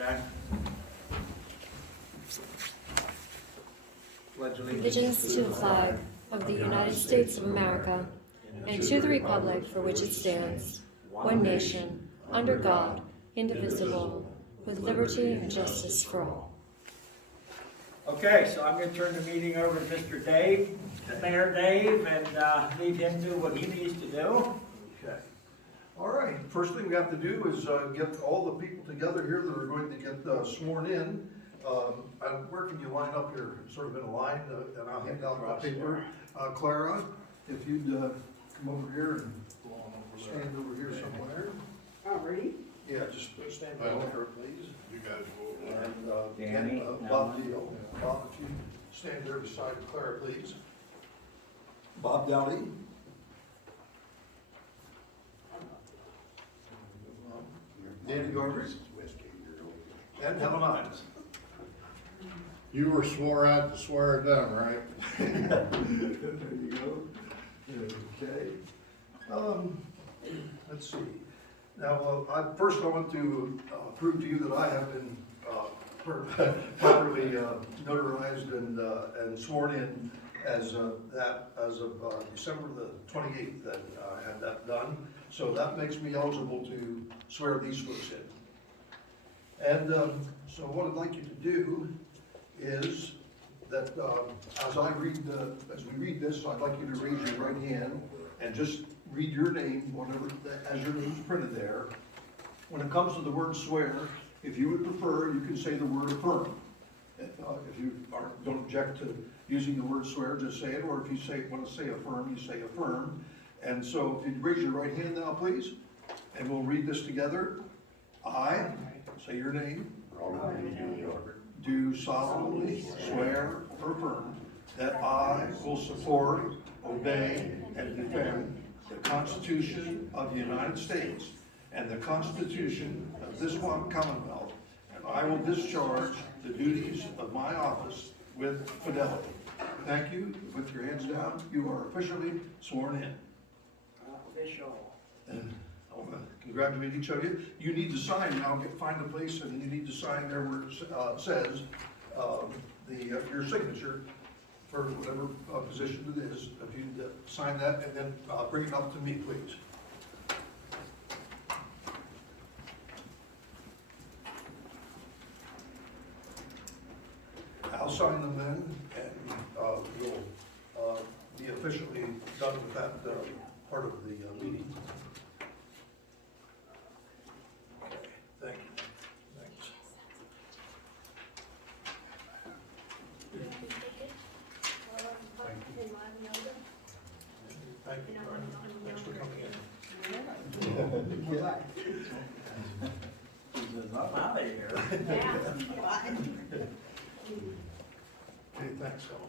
Okay. Pledge Allegiance to the flag of the United States of America and to the republic for which it stands, one nation, under God, indivisible, with liberty and justice for all. Okay, so I'm going to turn the meeting over to Mr. Dave, Mayor Dave, and leave him do what he needs to do. Okay. All right, first thing we have to do is get all the people together here that are going to get sworn in. Where can you line up here, sort of in a line, and I'll hand out the paper. Clara, if you'd come over here and stand over here somewhere. Already? Yeah, just stand by her, please. You guys will. And Danny, Bob Deal. Bob, if you stand there beside Clara, please. Bob Dowdy. Danny Garber. And Helen Hines. You were swore out to swear it done, right? There you go. Okay. Let's see. Now, first I want to prove to you that I have been properly notarized and sworn in as of December the 28th that I had that done. So that makes me eligible to swear these folks in. And so what I'd like you to do is that as we read this, I'd like you to raise your right hand and just read your name, whatever, as your name's printed there. When it comes to the word swear, if you would prefer, you can say the word affirm. If you don't object to using the word swear, just say it, or if you want to say affirm, you say affirm. And so if you'd raise your right hand now, please, and we'll read this together. I, say your name, do solemnly swear or affirm that I will support, obey, and defend the Constitution of the United States and the Constitution of this one Commonwealth, and I will discharge the duties of my office with fidelity. Thank you. With your hands down, you are officially sworn in. Official. And I want to congratulate each of you. You need to sign now. Find a place, and you need to sign there where it says your signature for whatever position it is. If you sign that, and then bring it up to me, please. I'll sign them then, and we'll be officially done with that part of the meeting. Okay, thank you. Thanks. Thank you, Brian. Thanks for coming in. I'm out of here. Okay, thanks, Helen.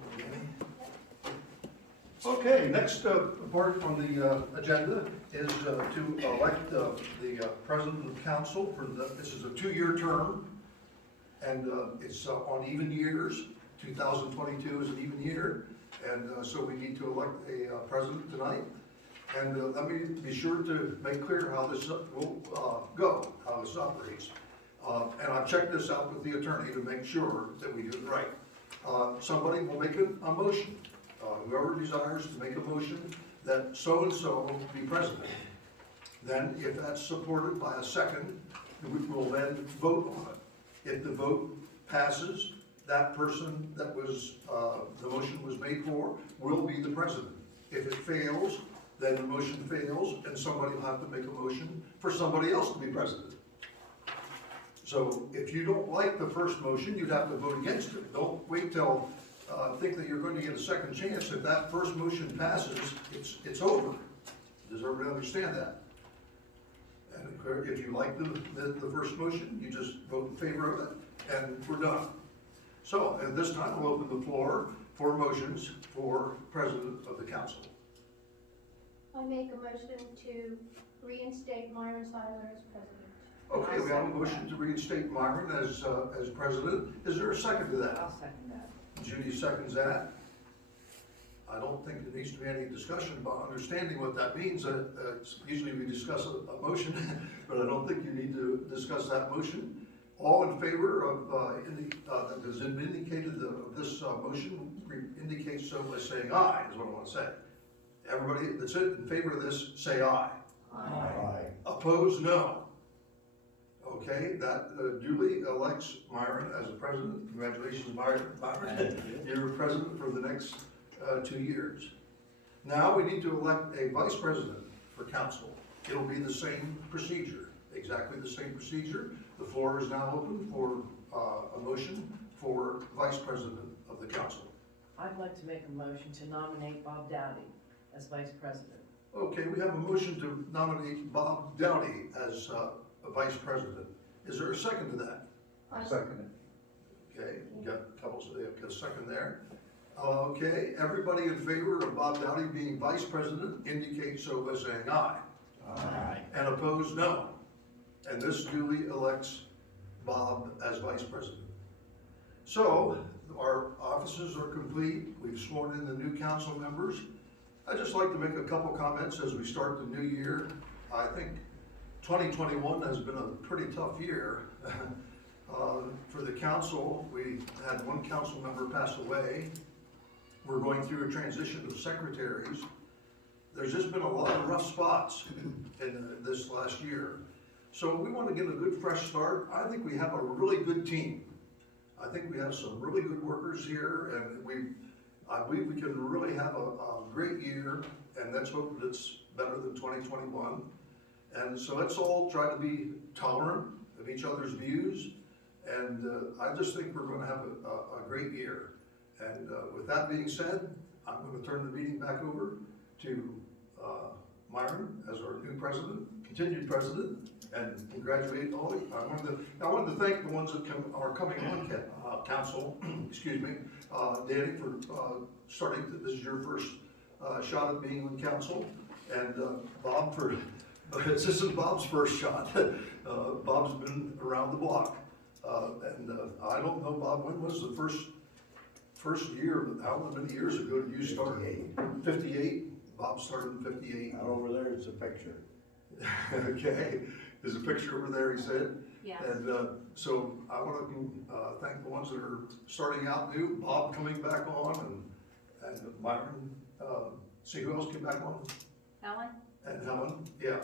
Okay, next part on the agenda is to elect the president of council for this is a 2-year term, and it's on even years. 2022 is an even year, and so we need to elect a president tonight. And let me be sure to make clear how this will go, how this operates. And I've checked this out with the attorney to make sure that we do it right. Somebody will make a motion. Whoever desires to make a motion that so-and-so be president. Then if that's supported by a second, we will then vote on it. If the vote passes, that person that was, the motion was made for will be the president. If it fails, then the motion fails and somebody will have to make a motion for somebody else to be president. So if you don't like the first motion, you'd have to vote against it. Don't wait till think that you're going to get a second chance. If that first motion passes, it's over. Does everybody understand that? And if you like the first motion, you just vote in favor of it, and we're done. So at this time, we'll open the floor for motions for president of the council. I make a motion to reinstate Myron Seiler as president. Okay, we have a motion to reinstate Myron as president. Is there a second to that? I'll second that. Judy seconds that. I don't think there needs to be any discussion about understanding what that means. Usually we discuss a motion, but I don't think you need to discuss that motion. All in favor of, that has been indicated of this motion, indicate so by saying aye, is what I want to say. Everybody that's in favor of this, say aye. Aye. Opposed, no. Okay, that duly elects Myron as the president. Congratulations, Myron. You're president for the next 2 years. Now we need to elect a vice president for council. It'll be the same procedure, exactly the same procedure. The floor is now open for a motion for vice president of the council. I'd like to make a motion to nominate Bob Dowdy as vice president. Okay, we have a motion to nominate Bob Dowdy as a vice president. Is there a second to that? Second. Okay, you got a couple, so got a second there. Okay, everybody in favor of Bob Dowdy being vice president indicate so by saying aye. Aye. And opposed, no. And this duly elects Bob as vice president. So, our offices are complete. We've sworn in the new council members. I'd just like to make a couple comments as we start the new year. I think 2021 has been a pretty tough year. For the council, we had one council member pass away. We're going through a transition of secretaries. There's just been a lot of rough spots in this last year. So we want to get a good fresh start. I think we have a really good team. I think we have some really good workers here, and I believe we can really have a great year, and let's hope that it's better than 2021. And so let's all try to be tolerant of each other's views, and I just think we're going to have a great year. And with that being said, I'm going to turn the meeting back over to Myron as our new president, continued president, and congratulate all of you. I wanted to thank the ones that are coming on council, excuse me, Danny for starting, this is your first shot at being on council, and Bob for, this isn't Bob's first shot. Bob's been around the block. And I don't know, Bob, when was the first year, how many years ago did you start? 58. Bob started in 58. Over there is a picture. Okay, there's a picture over there, he said. Yes. And so I want to thank the ones that are starting out new, Bob coming back on, and Myron, see who else came back on? Helen? And Helen, yeah.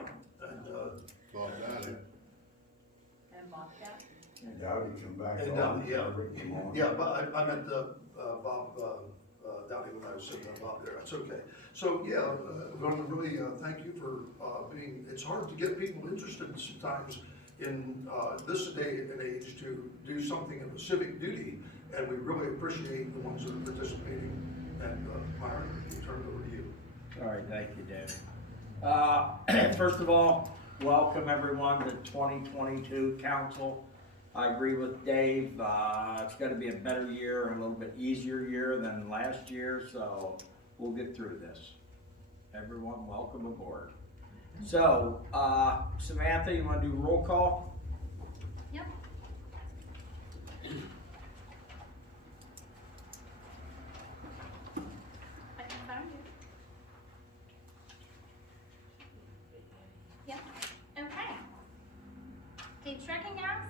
And Bob Dowdy. And Bob Dowdy. Dowdy come back And, on. yeah, yeah, but I meant Bob Dowdy when I was saying Bob there. That's okay. So yeah, I want to really thank you for being. It's hard to get people interested sometimes in this day and age to do something of a civic duty, and we really appreciate the ones that are participating. And Myron, we turn it over to you. All right, thank you, David. First of all, welcome everyone to 2022 council. I agree with Dave. It's going to be a better year, a little bit easier year than last year, so we'll get through this. Everyone, welcome aboard. So, Samantha, you want to do roll call? Yep. I found you. Yep. Okay. Dave Schreckenhouse,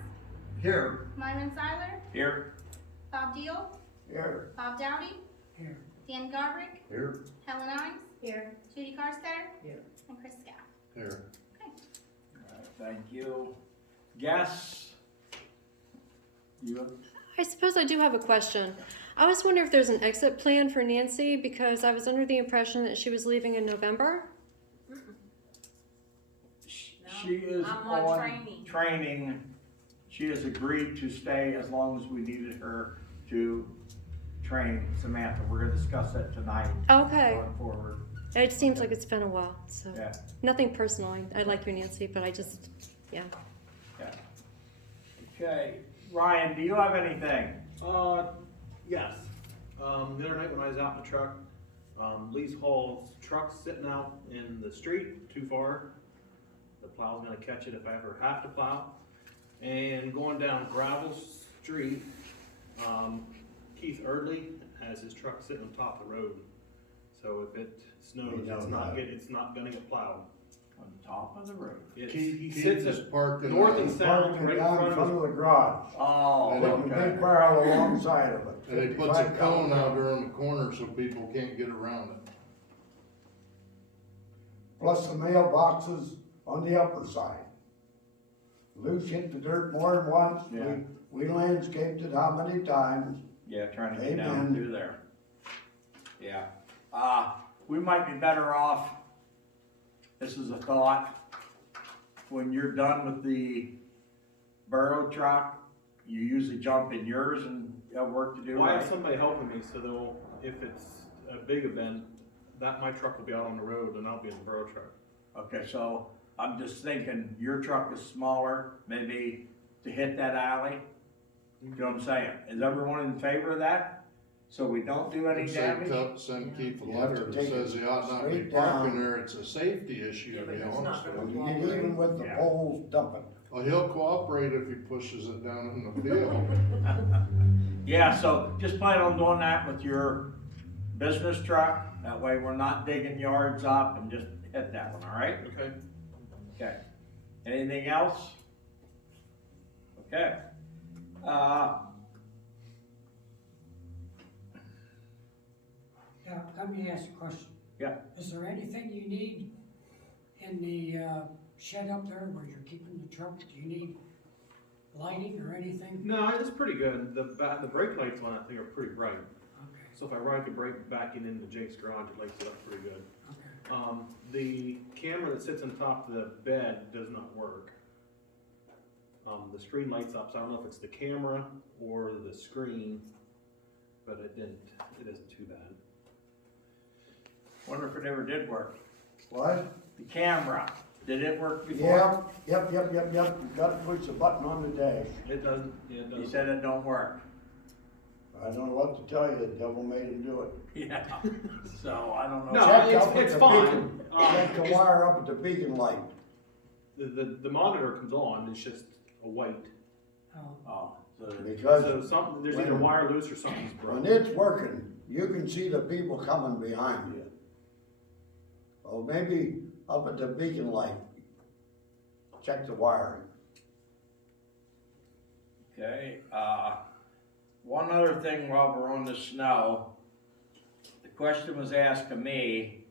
Here. Myron Seiler, Here. Bob Deal, Here. Bob Dowdy, Here. Dan Godric, Here. Helen Imes, here, Judy Carstetter, Here. and Chris Scaff. Here. Okay. All right, thank you. Guess? You? I suppose I do have a question. I was wondering if there's an exit plan for Nancy because I was under the impression that she was leaving in November. She is I'm on training. She has agreed to stay as long as we needed her to train Samantha. We're gonna discuss that tonight. Okay. Going forward. It seems like it's been a while, so Yeah, nothing personal. I like you, Nancy, but yeah. yeah. Okay, Ryan, do you have anything? Yes. The other night when I was out in the truck, Lee's Hall's truck's sitting out in the street too far. The plow's gonna catch it if I ever have to plow. And going down Gravel Street, Keith Erdley has his truck sitting on top of the road. So if it snows, We know it's not that. gonna get plowed. On the top of the roof. He Keith sits is at parking. north and on- south, Parking right it in down front in front of of the garage. Oh, And then Putting a okay. big barrel alongside of it. And he puts a 55 cone out gallon. there on the corner so people can't get around it. Plus the mailboxes on the upper side. Luce hit the dirt more than once. Yeah. We landscaped it how many times? Yeah, trying to get down Amen. through there. Yeah, we might be better off, this is a thought, when you're done with the Borough truck, you usually jump in yours and you have work to do, Well, I right? have somebody helping me, so they'll, if it's a big event, that my truck will be out on the road and I'll be in the Borough truck. Okay, so I'm just thinking, your truck is smaller, maybe to hit that alley, you know what I'm saying? Is everyone in favor of that? So we don't do any And damage? send Keith a You have letter to that take says it he ought not be straight parking down. there, it's a safety issue, Yeah, to but be it's honest not with gonna you. You get even with the Yeah. poles dumping. Well, he'll cooperate if he pushes it down in the field. Yeah, so just plan on doing that with your business truck, that way we're not digging yards up and just hit that one, all right? Okay? Okay. Anything else? Okay. Yeah, let me ask a question. Yeah. Is there anything you need in the shed up there where you're keeping the truck? Do you need lighting or anything? No, it's pretty good. The brake lights on that thing are pretty bright. Okay, So if I ride the brake back into Jake's garage, it lights it up pretty good. okay. The camera that sits on top of the bed does not work. The screen lights up, so I don't know if it's the camera or the screen, but it isn't too bad. Wonder if it ever did work. What? The camera, did it work before? Yep. You gotta push the button on the dash. It doesn't, yeah, it You doesn't. said it don't work. I don't know what to tell you, the devil made him do it. Yeah, so I don't know. No, Check it's- up with it's the fine. beacon. Check the wire up at the beacon light. The monitor comes on, it's just a white. Oh, Oh, so, Because So something, there's either when- wire loose or something's when broken. it's working, you can see the people coming behind you. Or maybe up at the beacon light. Check the wiring. okay, one other thing while we're on the snow. The question was asked of me,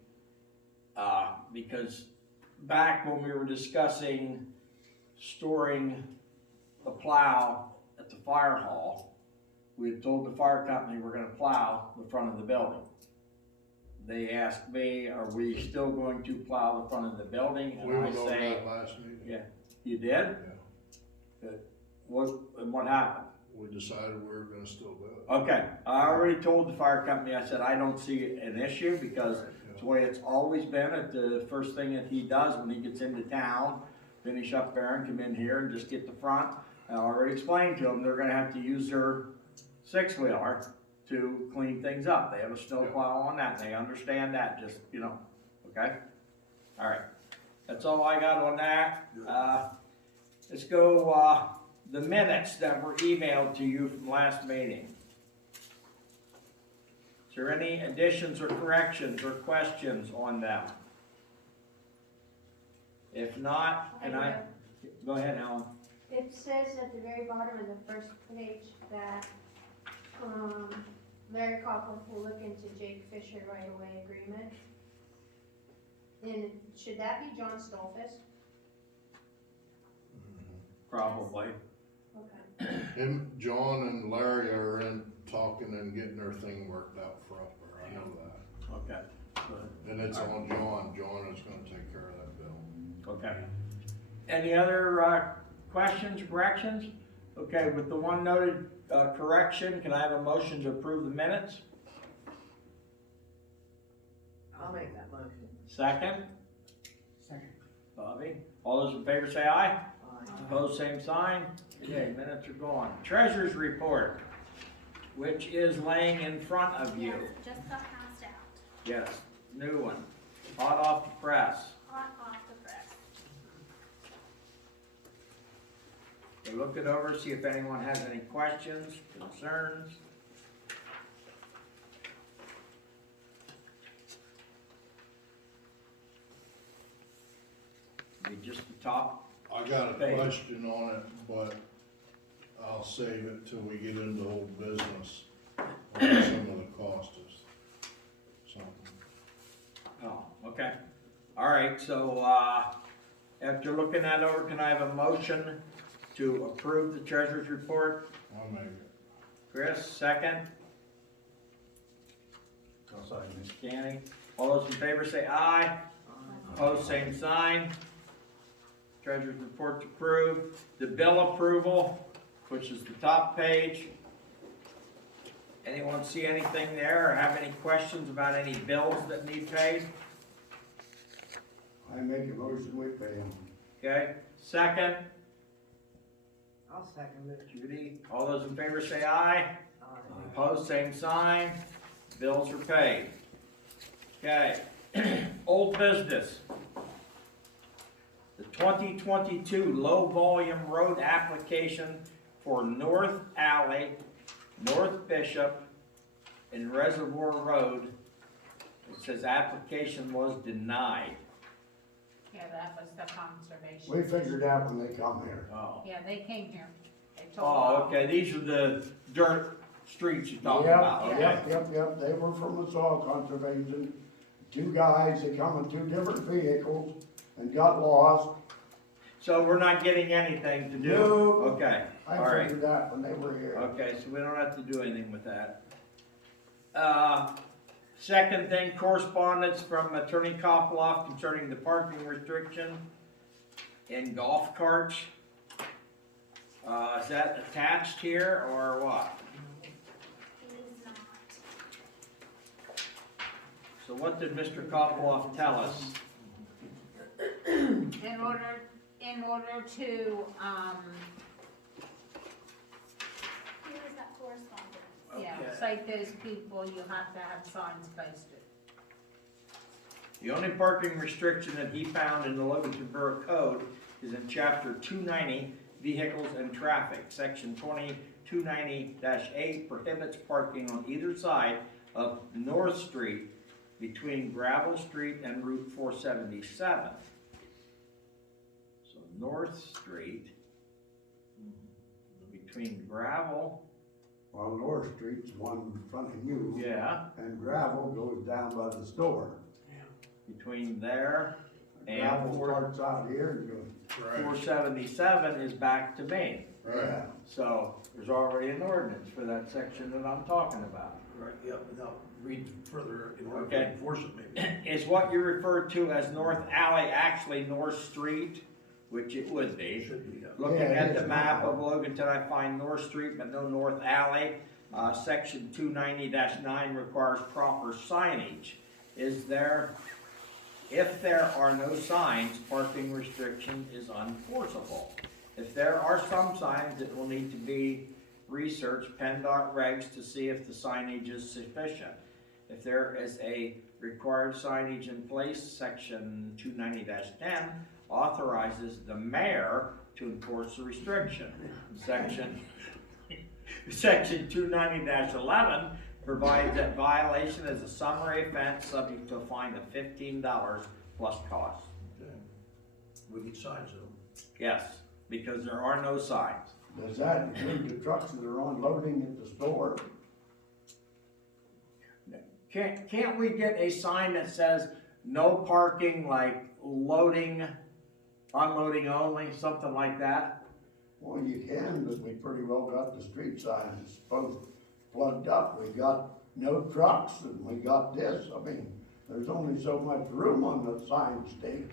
because back when we were discussing storing the plow at the fire hall, we had told the fire company we're gonna plow the front of the building. They asked me, are we still going to plow the front of the building? We And I was over say, that last meeting. yeah, you did? Good. What happened? We decided we were gonna still do it. Okay, I already told the fire company, I said, I don't see an issue because it's the way it's always been. At the first thing that he does when he gets into town, finish up there and come in here and just get the front. I already explained to them, they're gonna have to use their six-wheeler to clean things up. They have a snow plow on that, and they understand that, just, okay? All right, that's all I got on that. Let's go, the minutes that were emailed to you from last meeting. Is there any additions or corrections or questions on them? If not, go ahead, Alan. It says at the very bottom of the first page that, Larry Coughlin will look into Jake Fisher right-of-way agreement. And should that be John Stolfus? Probably. Okay. Him, John and Larry are in talking and getting their thing worked out for up there, I know that. Okay. And it's on John is gonna take care of that bill. Okay. Any other, questions, corrections? Okay, with the one noted, correction, can I have a motion to approve the minutes? I'll make that motion. Second? second. Bobby? All those in favor say aye. Aye. Opposed, same sign. Okay, minutes are gone. Treasurer's report, which is laying in front of you. Yes, it just got passed out, Yes, new one, hot off the press. hot off the press. We look it over, see if anyone has any questions, concerns. be just the top. I got a Thank you. question on it, but I'll save it till we get into old business. What some of the cost is. Something. Oh, okay. All right, so, after looking that over, can I have a motion to approve the treasurer's report? I'll make it. Chris, second. Danny, all those in favor say aye. Opposed, same sign. Treasurer's report's approved. The bill approval, which is the top page. Anyone see anything there or have any questions about any bills that need paid? I make a motion, we pay them. Okay, second. I'll second it. Judy, all those in favor say aye. Aye. Opposed, same sign. Bills are paid. Okay, old business. The 2022 low volume road application for North Alley, North Bishop, and Reservoir Road. It says application was denied. Yeah, that was the conservation. We figured out when they come here. Oh. Yeah, they came here. They told Oh, okay, these are the dirt streets you're talking about, okay? Yep, they were from the soil conservation. Two guys, they come in two different vehicles and got lost. So we're not getting anything to do? No. Okay, I all right. figured that when they were here. Okay, so we don't have to do anything with that. Second thing, correspondence from Attorney Koploff concerning the parking restriction in golf carts. Is that attached here or what? It is not. So what did Mr. Koploff tell us? In order to, here's that correspondence. Yeah, Okay. cite those people, you have to have signs posted. The only parking restriction that he found in the Loganton Borough Code is in chapter 290, Vehicles and Traffic. Section 2290-8 prohibits parking on either side of North Street between Gravel Street and Route 477. So North Street, between Gravel, Well, North Street's one in front of you. yeah, And gravel goes down by the store. between there and Gravel starts out here and goes. 477 is back to me. Yeah. So there's already an ordinance for that section that I'm talking about. Right, yep, now read further in order Okay. to enforce it maybe. Is what you referred to as North Alley actually North Street, which it would be? Should be, yeah. Looking Yeah, it at is the map now. of Loganton, I find North Street but no North Alley. Section 290-9 requires proper signage. If there are no signs, parking restriction is unenforceable. If there are some signs, it will need to be researched, PennDOT regs, to see if the signage is sufficient. If there is a required signage in place, section 290-10 authorizes the mayor to enforce the restriction. Section 290-11 provides that violation is a summary offense subject to a fine of $15 plus cost. Okay. We need signs though. Yes, because there are no signs. Does that include the trucks that are unloading at the store? Can't we get a sign that says no parking, like loading, unloading only, something like that? Well, you can, but we pretty well got the street signs both plugged up. We got no trucks and we got this. I mean, there's only so much room on the sign stake.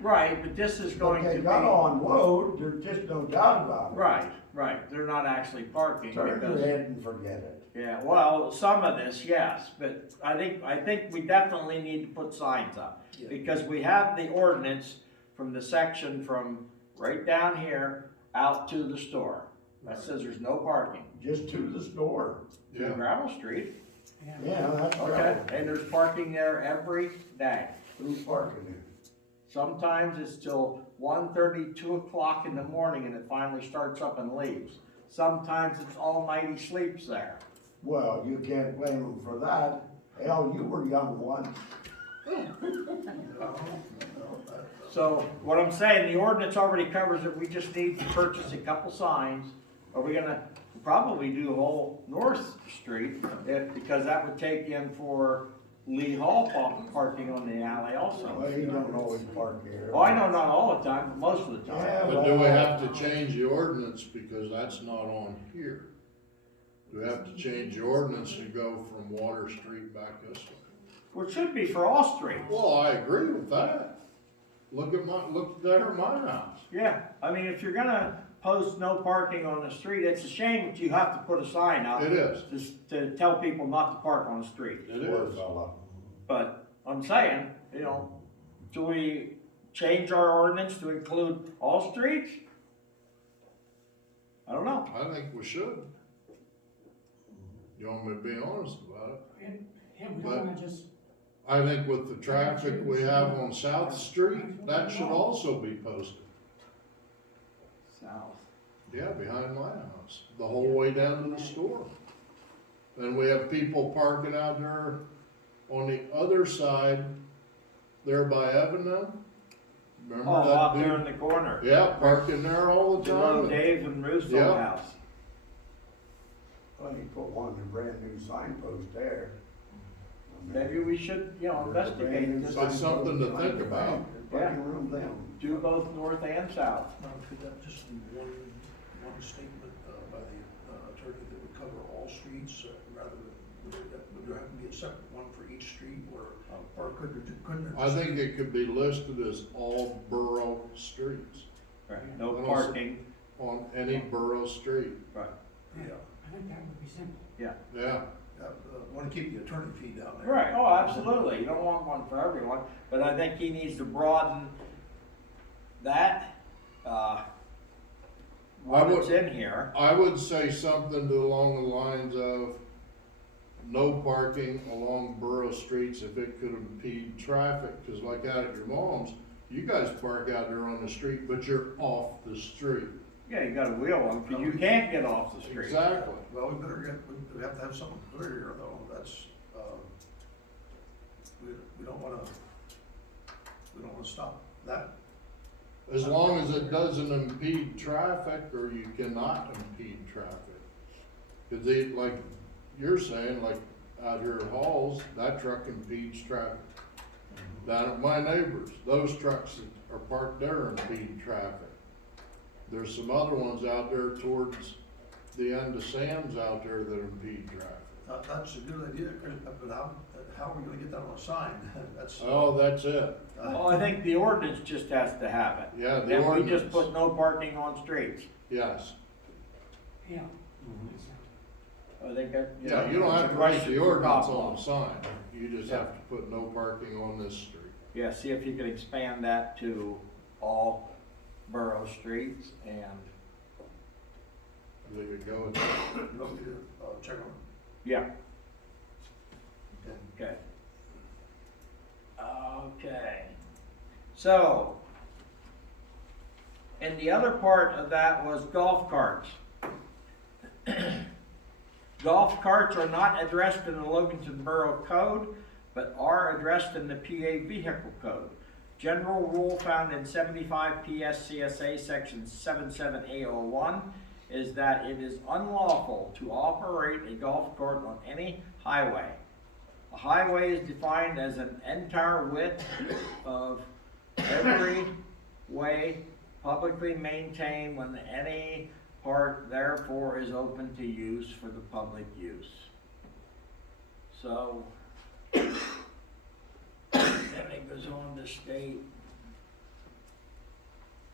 Right, but this is But going they to got be, on load, there's just no doubt about it. right, they're not actually parking Turn your because, head and forget it. yeah, well, some of this, yes, but I think we definitely need to put signs up. Yeah. Because we have the ordinance from the section from right down here out to the store. That says there's no parking. Just to the store. To Gravel Street, Yeah, that's okay, right. and there's parking there every day. Who's parking there? Sometimes it's till 1:30, 2 o'clock in the morning and it finally starts up and leaves. Sometimes it's all night he sleeps there. Well, you can't blame them for that. Hell, you were young once. No, So what I'm saying, the ordinance already covers it, we just need to purchase a couple signs. Are we gonna probably do the whole North Street, because that would take in for Lee Hall parking on the alley also. Well, you don't always park here. Oh, I know, not all the time, but most of the time. Yeah, But do we have to change the ordinance, because that's not on here? Do we have to change the ordinance to go from Water Street back this way? Well, it should be for all streets. Well, I agree with that. Look there at my house. Yeah, I mean, if you're gonna post no parking on the street, it's a shame that you have to put a sign out. It is. To tell people not to park on the street. It Poor is. fella. But I'm saying, you know, do we change our ordinance to include all streets? I don't know. I think we should. You want me to be honest about it? Yeah, we don't wanna just, I think with the traffic we have on South Street, that should also be posted. South. Yeah, behind my house, the whole way down to the store. And we have people parking out there on the other side, there by Evan. Remember Oh, that out there dude? in the corner. Yeah, parking there all the Below time. Dave and Russo Yeah. house. Well, you put one, a brand new signpost there. I mean, Maybe we should, you know, there's a brand investigate new this. It's something to signpost think behind the about. bank. There's plenty of room then. Do both north and south. Now, could that just be one statement by the attorney that would cover all streets, rather than, would there have to be a separate one for each street, or couldn't there? I think it could be listed as all borough streets, Right. No And parking. on any borough street. Right. Yeah, I think that would be simple. Yeah, want to keep the attorney fee down there. Right, oh, absolutely, you don't want one for everyone, but I think he needs to broaden that, what's in here. I would say something along the lines of no parking along borough streets if it could impede traffic, cause like out at your mom's, you guys park out there on the street, but you're off the street. Yeah, you got a wheel on, cause you can't get off the street. Exactly. Well, we have to have something clear here, though, that's, we don't wanna stop that. As long as it doesn't impede traffic, or you cannot impede traffic. Cause like you're saying, like out here at Halls, that truck impedes traffic. Down at my neighbors, those trucks that are parked there impede traffic. There's some other ones out there towards the end of Sam's out there that impede traffic. That's a good idea, Chris, but how are we gonna get that on a sign? That's. Oh, that's it. Well, I think the ordinance just has to have it. Yeah, the And we just ordinance. put no parking on streets. Yes. Yeah. I think that, Yeah, you don't it's a have to write question the for ordinance Bob. on the sign. You just have to put no parking on this street. Yeah, see if you can expand that to all borough streets and, Leave it go. You want me to, check on yeah, it? okay. Okay, so, and the other part of that was golf carts. Golf carts are not addressed in the Loganton Borough Code, but are addressed in the PA Vehicle Code. General rule found in 75 PSCSA section 77A01 is that it is unlawful to operate a golf cart on any highway. A highway is defined as an entire width of every way publicly maintained when any part therefore is open to use for the public use. So, then it goes on to state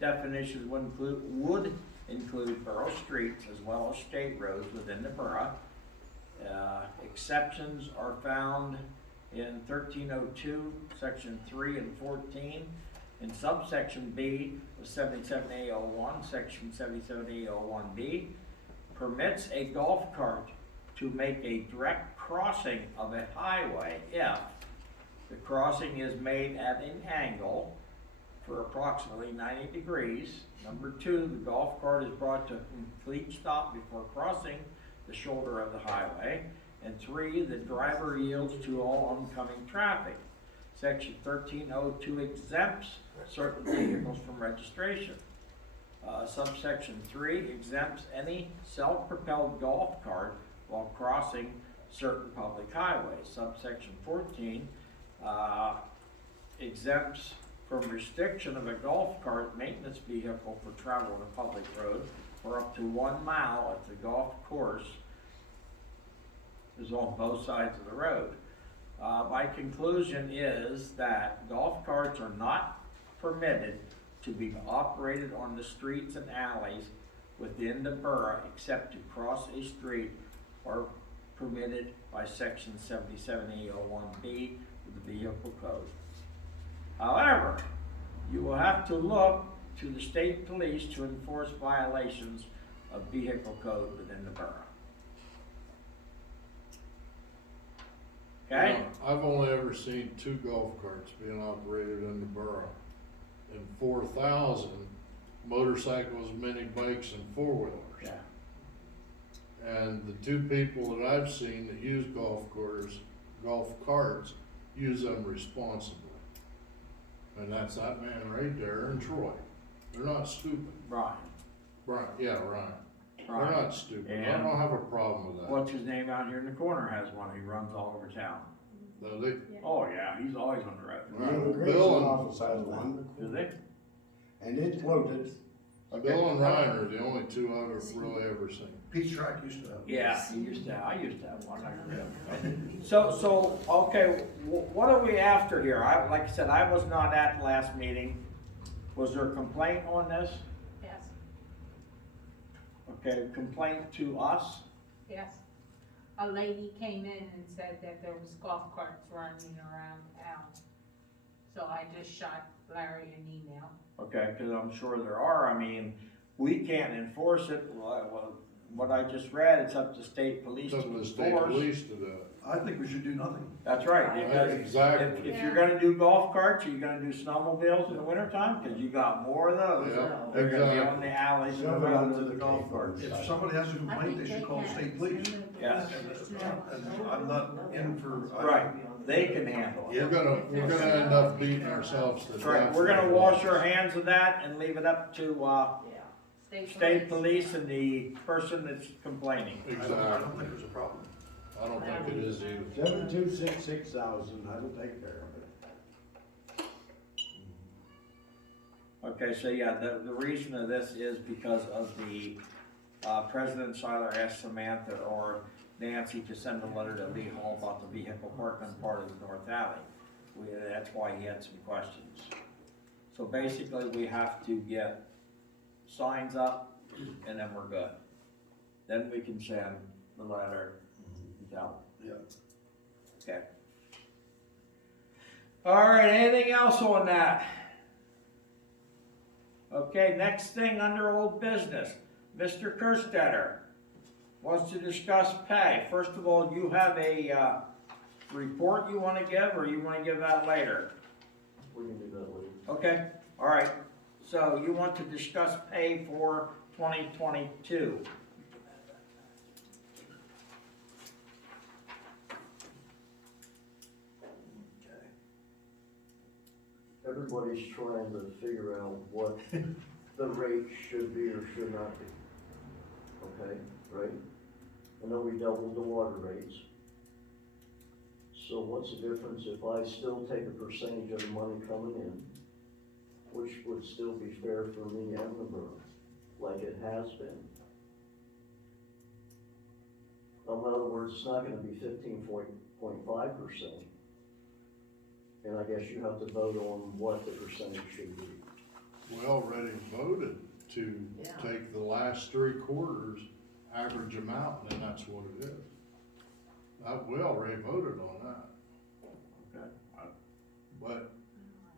definitions would include borough streets as well as state roads within the borough. Exceptions are found in 1302, section 3 and 14, in subsection B of 77A01, section 77A01B, permits a golf cart to make a direct crossing of a highway if the crossing is made at an angle for approximately 90 degrees. Number 2, the golf cart is brought to a complete stop before crossing the shoulder of the highway. And 3, the driver yields to all oncoming traffic. Section 1302 exempts certain vehicles from registration. Subsection 3 exempts any self-propelled golf cart while crossing certain public highways. Subsection 14 exempts from restriction of a golf cart maintenance vehicle for travel on a public road for up to 1 mile if the golf course is on both sides of the road. My conclusion is that golf carts are not permitted to be operated on the streets and alleys within the borough except to cross a street or permitted by section 77E01B of the vehicle code. However, you will have to look to the state police to enforce violations of vehicle code within the borough. Okay? I've only ever seen 2 golf carts being operated in the borough, and 4,000 motorcycles, mini bikes, and 4-wheelers. Yeah. And And the 2 people that I've seen that use golf carts, use them responsibly. And that's that man right there and Troy. They're not stupid. Ryan. Right, yeah, Ryan. They're Ryan. not stupid. I And don't have a problem with that. What's his name out here in the corner has one, he runs all over town. Though they, Oh yeah, he's always on the road. The immigration Bill and- office has one, Do they? and it's loaded. Bill and Ryan are the only 2 I've really ever seen. Pete's Track used to have. Yeah, I used to have one, I remember. So, okay, what are we after here? Like I said, I was not at the last meeting. Was there a complaint on this? Yes, Okay, complaint to us? yes. A lady came in and said that there was golf carts running around town. So I just shot Larry an email. Okay, cause I'm sure there are, I mean, we can't enforce it, well, what I just read, it's up to state police It's to up to the state enforce. police to do it. I think we should do nothing. That's right, because Exactly. if you're gonna do golf carts, you're gonna do snowmobiles in the wintertime, cause you got more of those. Yeah, They're gonna be exactly. on the alleys and the Shove it roads under of the the golf table. carts. If somebody has a complaint, they should call the state police. Yes. And I'm not in for. Right, they can handle it. We're gonna end up beating ourselves to death. That's right, we're gonna wash our hands of that and leave it up to, state police and the person that's complaining. I Exactly. don't think there's a problem. I don't think it is either. 7266,000, that'll take care of it. Okay, so yeah, the reason of this is because of the, President Schuyler asked Samantha or Nancy to send a letter to Lee Hall about the vehicle parking part of the North Alley. That's why he had some questions. So basically, we have to get signs up and then we're good. Then we can send the letter out. Yeah. Okay. All right, anything else on that? Okay, next thing under old business, Mr. Kerstetter wants to discuss pay. First of all, you have a, report you wanna give, or you wanna give that later? We can do that later. Okay, all right, so you want to discuss pay for 2022. Everybody's trying to figure out what the rate should be or should not be. Okay, right? I know we doubled the water rates. So what's the difference if I still take a percentage of the money coming in, which would still be fair for me and the borough, like it has been? In other words, it's not gonna be 15.5%. And I guess you have to vote on what the percentage should be. We already voted to Yeah. take the last 3 quarters average amount, and that's what it is. We already voted on that. Okay. But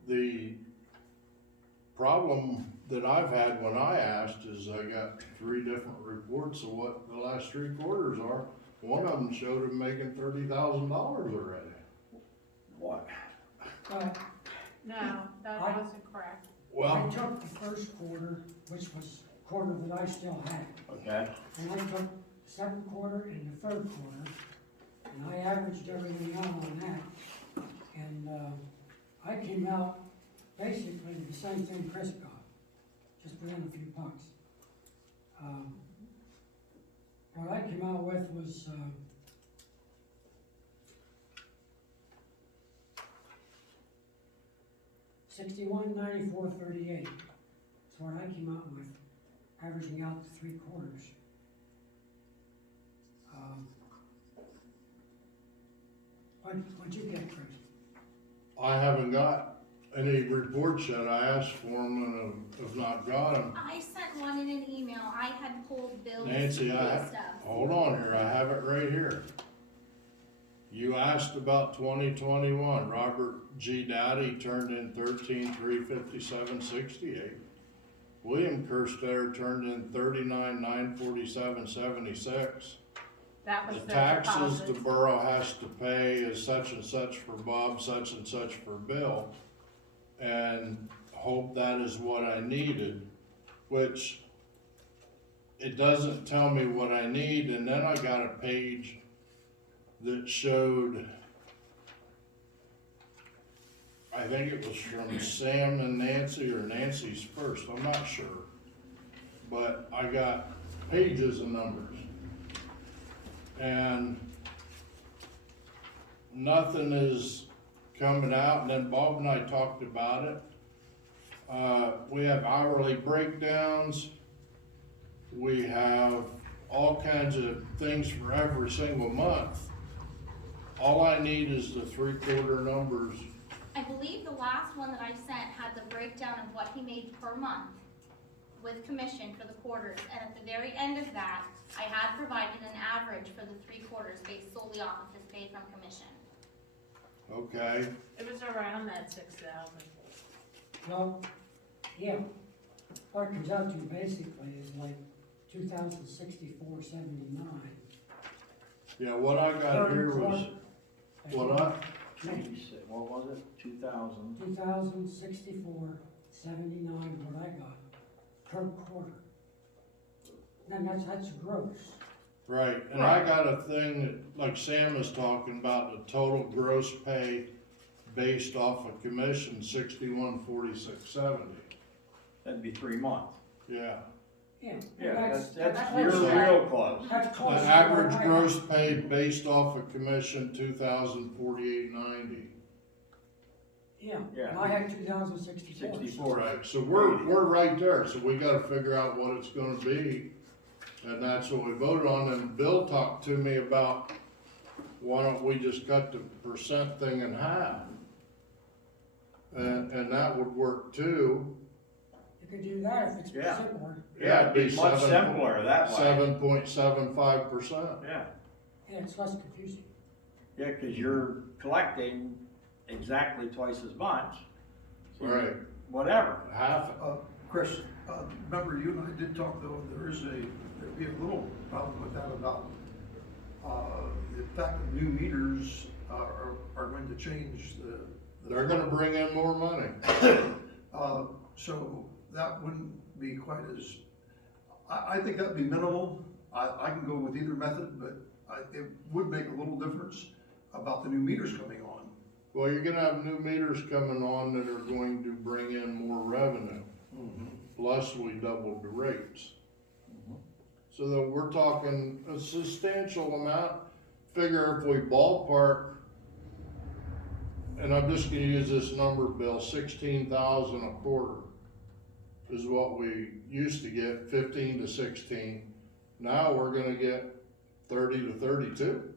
the problem that I've had when I asked is I got 3 different reports of what the last 3 quarters are. One of them showed him making $30,000 already. What? No, that I- wasn't correct. I Well, took the first quarter, which was the quarter that I still had, Okay, and I took the second quarter and the third quarter, and I averaged everything out on that. And, I came out basically the same thing Chris got, just put in a few bucks. What I came out with was, $61.94.38. That's what I came out with, averaging out to 3/4. What'd you get, Chris? I haven't got any reports yet. I asked for them and have not got them. I sent one in an email. I had pulled Bill's Nancy, stuff. hold on here, I have it right here. You asked about 2021, Robert G. Dowdy turned in 13,357.68. William Kerstetter turned in 39,947.76. That was The the taxes the deposit. borough has to pay is such and such for Bob, such and such for Bill. And hope that is what I needed, which it doesn't tell me what I need, and then I got a page that showed, I think it was from Sam and Nancy, or Nancy's first, I'm not sure. But I got pages of numbers. And nothing is coming out, and then Bob and I talked about it. We have hourly breakdowns. We have all kinds of things for every single month. All I need is the 3/4 numbers. I believe the last one that I sent had the breakdown of what he made per month with commission for the quarters, and at the very end of that, I had provided an average for the 3/4 based solely off of his pay from commission. Okay, It was around that 6,000. Well, yeah, what it comes out to basically is like 2,064.79. yeah, what I got here was, what What was it, 2,000? 2,064.79, what I got per quarter. And that's gross. right, and I got a thing that, like Sam was talking about, the total gross pay based off of commission, 6146.70. That'd be 3 months. Yeah. Yeah, that's close. real close. That's The close to average what I gross have. pay based off of commission, 2,048.90. Yeah, Yeah. and I had 2,064. 64. Right, so we're right there, so we gotta figure out what it's gonna be, and that's what we voted on, and Bill talked to me about, why don't we just cut the percent thing in half? And that would work too. You could do that if it's Yeah. simpler. Yeah, it'd be much 7 simpler that way. 7.75%. Yeah, Yeah, it's less confusing. yeah, cause you're collecting exactly twice as much. So Right. Whatever. Half it. Chris, remember you and I did talk though, there'd be a little problem with that about, the fact that new meters are going to change the. They're gonna bring in more money. So that wouldn't be quite as, I think that'd be minimal. I can go with either method, but it would make a little difference about the new meters coming on. Well, you're gonna have new meters coming on that are going to bring in more revenue. Plus, we doubled the rates. So that we're talking a substantial amount. Figure if we ballpark, and I'm just gonna use this number, Bill, 16,000 a quarter is what we used to get, 15 to 16. Now we're gonna get 30 to 32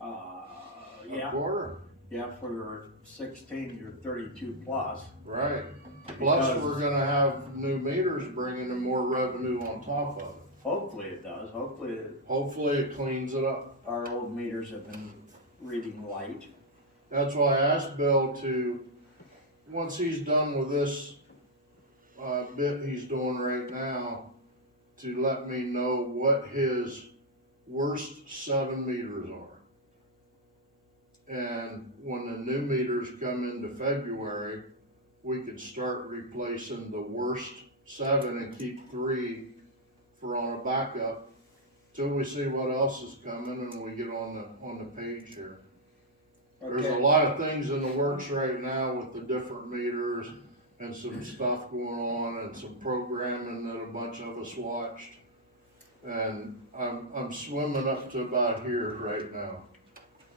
a Yeah, quarter. yeah, for 16, you're 32 plus. Right. Plus, Because- we're gonna have new meters bringing in more revenue on top of it. Hopefully it does, hopefully Hopefully, it cleans it up. our old meters have been reading light. That's why I asked Bill to, once he's done with this, bit he's doing right now, to let me know what his worst 7 meters are. And when the new meters come into February, we could start replacing the worst 7 and keep 3 for on a backup, till we see what else is coming and we get on the page here. There's a Okay. lot of things in the works right now with the different meters and some stuff going on and some programming that a bunch of us watched. And I'm swimming up to about here right now.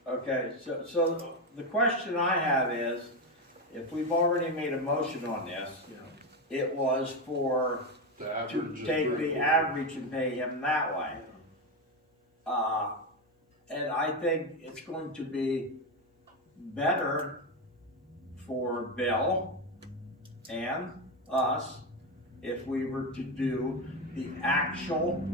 Okay, so the question I have is, if we've already made a motion on this, it was for, The to average is take the 3/4. average and pay him that way. And I think it's going to be better for Bill and us if we were to do the actual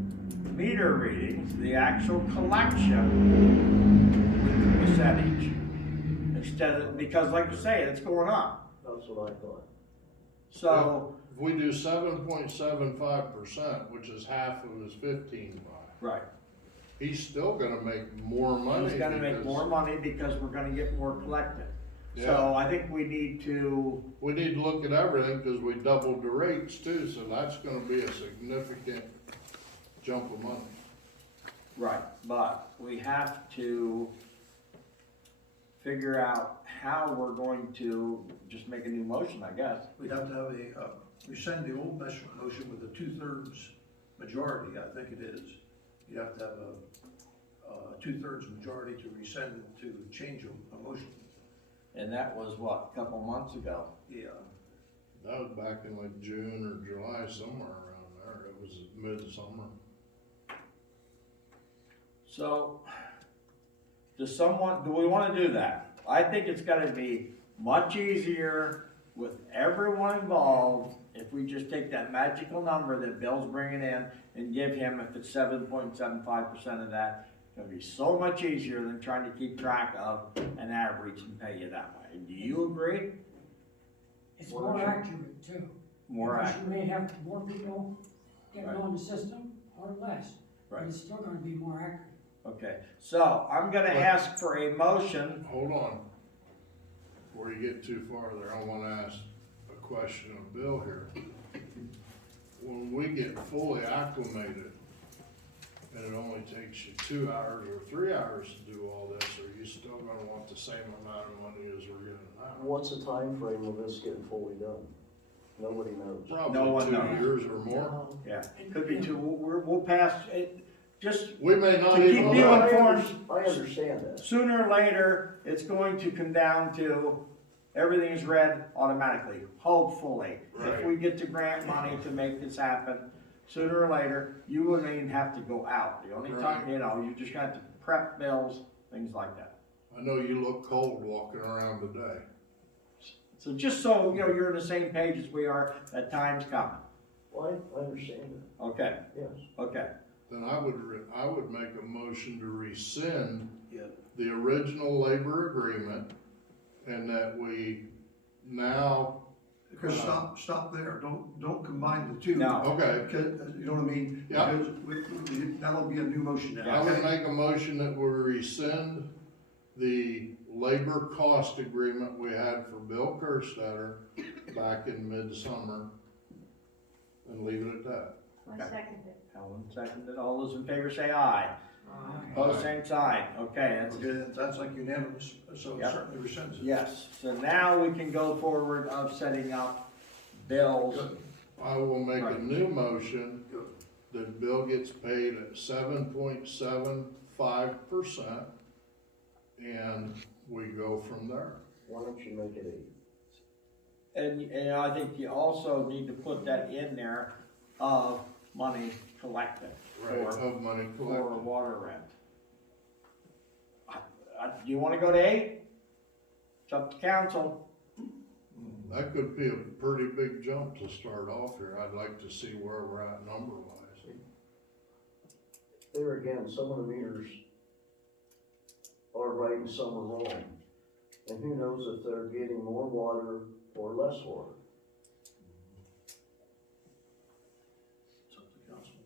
meter readings, the actual collection with the percentage. Instead of, because like you say, it's going up. That's what I thought. So, If we do 7.75%, which is half of his 15.5, right, he's still gonna make more money. he's gonna make because more money because we're gonna get more collected. Yeah. So I think we need to, We need to look at everything, because we doubled the rates too, so that's gonna be a significant jump of money. right, but we have to figure out how we're going to just make a new motion, I guess. We'd have to have rescind the old motion with a 2/3 majority, I think it is. You'd have to have a 2/3 majority to rescind, to change a motion. And that was what, a couple months ago? Yeah. That was back in like June or July, somewhere around there. It was midsummer. So, do we wanna do that? I think it's gonna be much easier with everyone involved if we just take that magical number that Bill's bringing in and give him, if it's 7.75% of that, it's gonna be so much easier than trying to keep track of an average and pay you that way. Do you agree? It's Well, more sure. accurate too. More Because accurate, you may have more people getting Right. on the system or less, but Right. it's still gonna be more accurate. okay. So, I'm gonna ask for a motion. Hold on. Before you get too far there, I wanna ask a question of Bill here. When we get fully acclimated, and it only takes you 2 hours or 3 hours to do all this, are you still gonna want the same amount of money as we're getting now? What's the time frame of this getting fully done? Nobody knows. No Probably one 2 knows. years or more. Yeah, could be two, we'll pass it, just We may not To keep even. you I informed. I understand that. sooner or later, it's going to come down to everything is read automatically, hopefully. If Right. we get the grant money to make this happen, sooner or later, you wouldn't even have to go out. The only time, Right. you just got to prep bills, things like that. I know you look cold walking around today. So just so, you're on the same page as we are, that time's coming. Well, I understand Okay, that, yes. okay. Then I would make a motion to rescind Yeah. the original labor agreement, and that we now, Chris, stop there. Don't combine the two. No. okay, Because, you know what I mean? Yeah. Because that'll be a new motion now. I would make a motion that we rescind the labor cost agreement we had for Bill Kerstetter back in midsummer, and leave it at that. I second it. Helen seconded, all those in favor say aye. Aye. Opposed, same sign, okay, that's Okay, that's like unanimous, so it Yep. certainly rescinds it. Yes, so now we can go forward of setting up bills. Good. I will make a Right. new motion that Bill gets paid at 7.75%, and we go from there. Why don't you make it 8? And I think you also need to put that in there of money collected Of money for collected. water rent. Do you wanna go to 8? It's up to council. That could be a pretty big jump to start off here. I'd like to see where we're at number wise. There again, some of the meters are right and some are wrong. And who knows if they're getting more water or less water? It's up to council.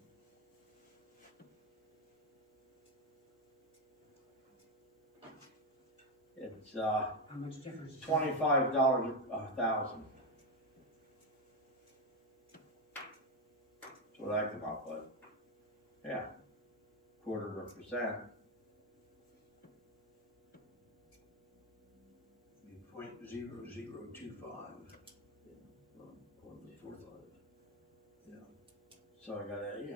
It's, How much difference? $25 a thousand. That's what I come up with. Yeah, 1/4%. .0025. So I gotta, yeah,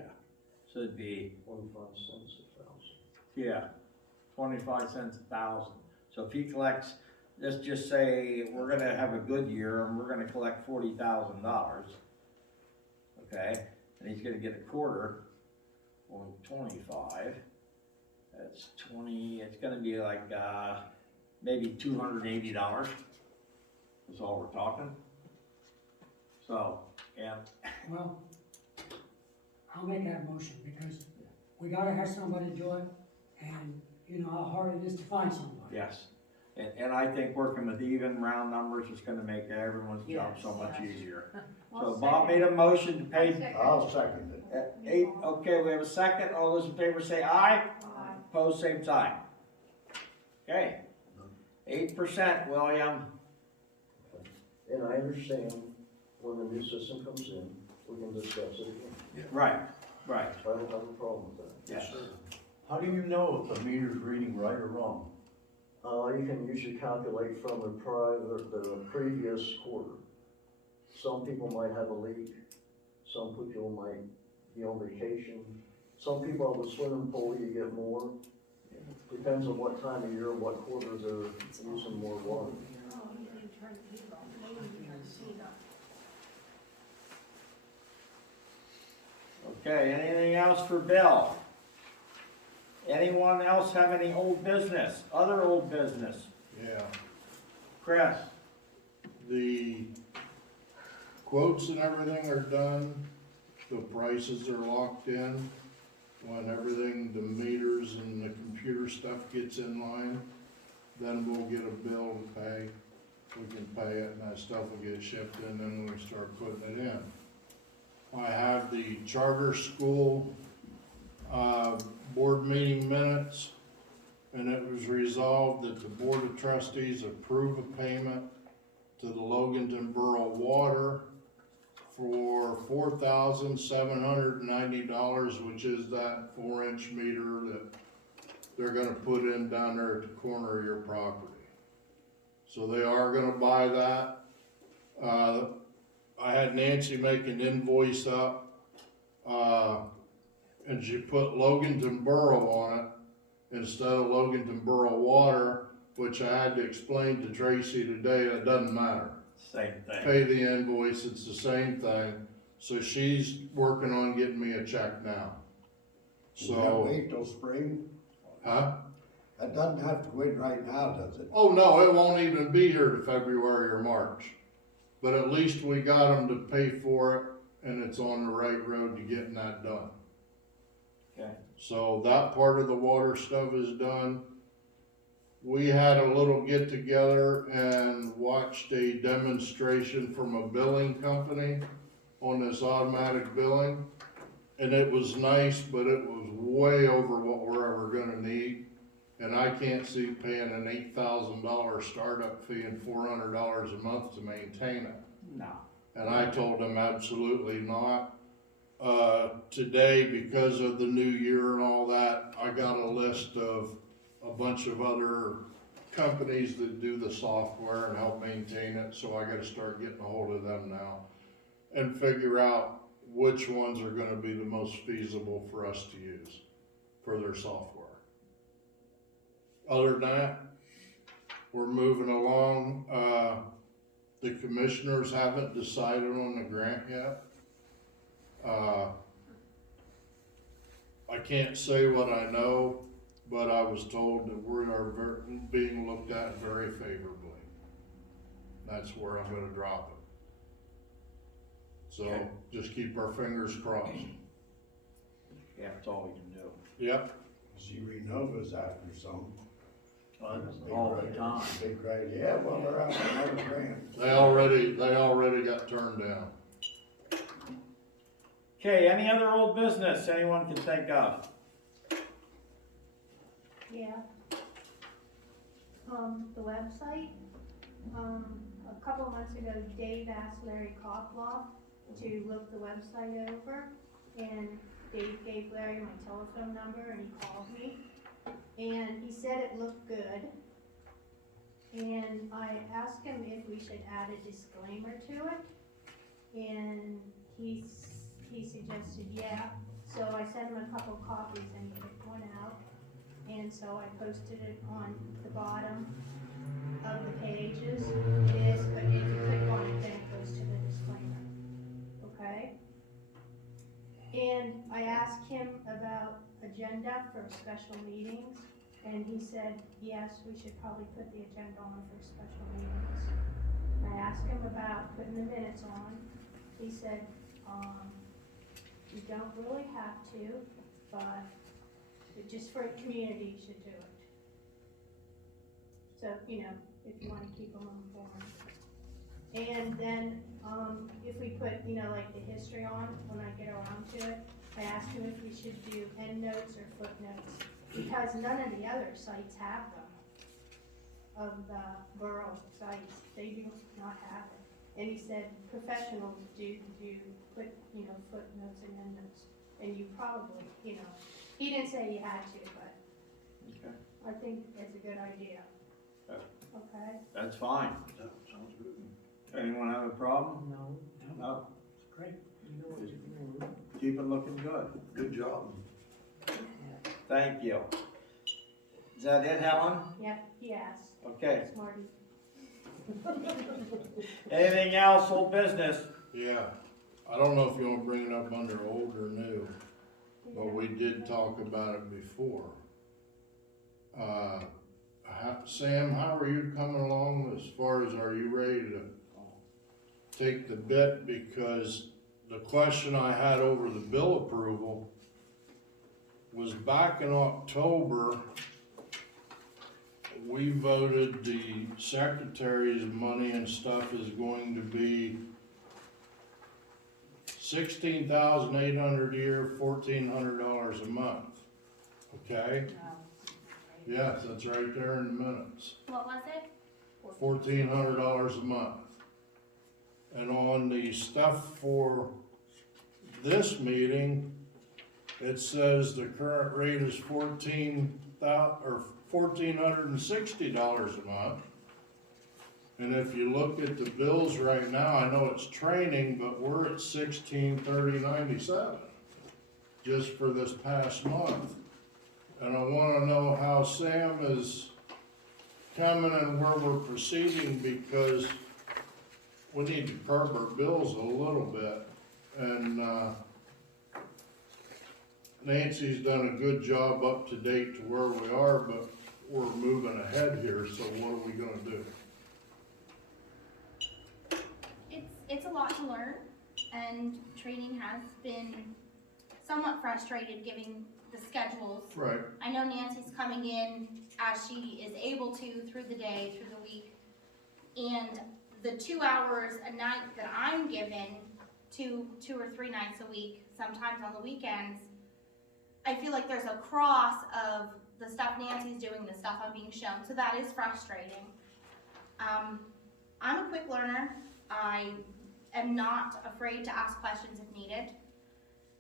so it'd be, 25 cents a thousand. yeah, 25 cents a thousand. So if he collects, let's just say we're gonna have a good year and we're gonna collect $40,000, okay? And he's gonna get a quarter, on 25, that's 20, it's gonna be like, maybe $280 is all we're talking. So, and, Well, I'll make that motion because we gotta have somebody do it, and you know how hard it is to find somebody. yes. And I think working with even round numbers is gonna make everyone's job so much easier. So Bob made a motion to pay, I'll second it. 8, okay, we have a second, all those in favor say aye. Aye. Opposed, same sign. Okay, 8%, William. And I understand when the new system comes in, we can discuss it again. Right, right, I don't have a problem with that. yes. How do you know if the meter's reading right or wrong? You can usually calculate from the previous quarter. Some people might have a leak, some people might be on vacation. Some people have a swimming pool, you get more. Depends on what time of year, what quarter they're using more water. Okay, anything else for Bill? Anyone else have any old business, other old business? Yeah, Chris? the quotes and everything are done, the prices are locked in. When everything, the meters and the computer stuff gets in line, then we'll get a bill to pay. We can pay it and that stuff will get shipped in, then we start putting it in. I have the charter school, board meeting minutes, and it was resolved that the Board of Trustees approve a payment to the Loganton Borough Water for $4,790, which is that 4-inch meter that they're gonna put in down there at the corner of your property. So they are gonna buy that. I had Nancy make an invoice up, and she put Loganton Borough on it instead of Loganton Borough Water, which I had to explain to Tracy today, it doesn't matter. Same thing. Pay the invoice, it's the same thing. So she's working on getting me a check now. Does that So, wait till spring? huh? That doesn't have to wait right now, does it? Oh, no, it won't even be here to February or March. But at least we got them to pay for it, and it's on the right road to getting that done. Okay. So that part of the water stuff is done. We had a little get together and watched a demonstration from a billing company on this automatic billing. And it was nice, but it was way over what we're ever gonna need. And I can't see paying an $8,000 startup fee and $400 a month to maintain it. No. And I told them absolutely not. Today, because of the new year and all that, I got a list of a bunch of other companies that do the software and help maintain it, so I gotta start getting a hold of them now and figure out which ones are gonna be the most feasible for us to use for their software. Other than that, we're moving along. The commissioners haven't decided on the grant yet. I can't say what I know, but I was told that we are being looked at very favorably. That's where I'm gonna drop it. So Okay. just keep our fingers crossed. Yeah, that's all we can do. Yep. See, Renova's after some. All the time. Big grant, yeah, well, they're out for another grant. They already got turned down. Okay, any other old business anyone can think of? Yeah. The website, a couple of months ago, Dave asked Larry Koploff to look the website over, and Dave gave Larry my telephone number, and he called me, and he said it looked good. And I asked him if we should add a disclaimer to it, and he suggested yeah. So I sent him a couple copies and he picked one out, and so I posted it on the bottom of the pages. It is, but if you click on it, then it goes to the disclaimer, okay? And I asked him about agenda for special meetings, and he said, yes, we should probably put the agenda on for special meetings. I asked him about putting the minutes on. He said, you don't really have to, but just for a community, you should do it. So, you know, if you wanna keep them informed. And then, if we put, you know, like the history on, when I get around to it, I asked him if we should do endnotes or footnotes, because none of the other sites have them, of the borough sites, they do not have it. And he said professionals do put, you know, footnotes and endnotes, and you probably, you know, he didn't say you had to, but Okay, I think it's a good idea. Yeah. Okay? that's fine. That sounds good. Anyone have a problem? No, No? It's great. you know what you're doing. Keep it looking good. Good job. Thank you. Is that it, Helen? Yeah, he asked. Okay. Smarty. Anything else, old business? Yeah, I don't know if you wanna bring it up under old or new, but we did talk about it before. Sam, how are you coming along as far as, are you ready to take the bit? Because the question I had over the bill approval was back in October, we voted the secretary's money and stuff is going to be $16,800 a year, $1,400 a month, okay? Yes, that's right there in the minutes. What was it? $1,400 a month. And on the stuff for this meeting, it says the current rate is $1,460 a month. And if you look at the bills right now, I know it's training, but we're at $1,630.97 just for this past month. And I wanna know how Sam is coming and where we're proceeding, because we need to curb our bills a little bit. And, Nancy's done a good job up to date to where we are, but we're moving ahead here, so what are we gonna do? It's a lot to learn, and training has been somewhat frustrated giving the schedules. Right. I know Nancy's coming in as she is able to through the day, through the week, and the 2 hours a night that I'm given, two or three nights a week, sometimes on the weekends, I feel like there's a cross of the stuff Nancy's doing, the stuff I'm being shown, so that is frustrating. I'm a quick learner. I am not afraid to ask questions if needed.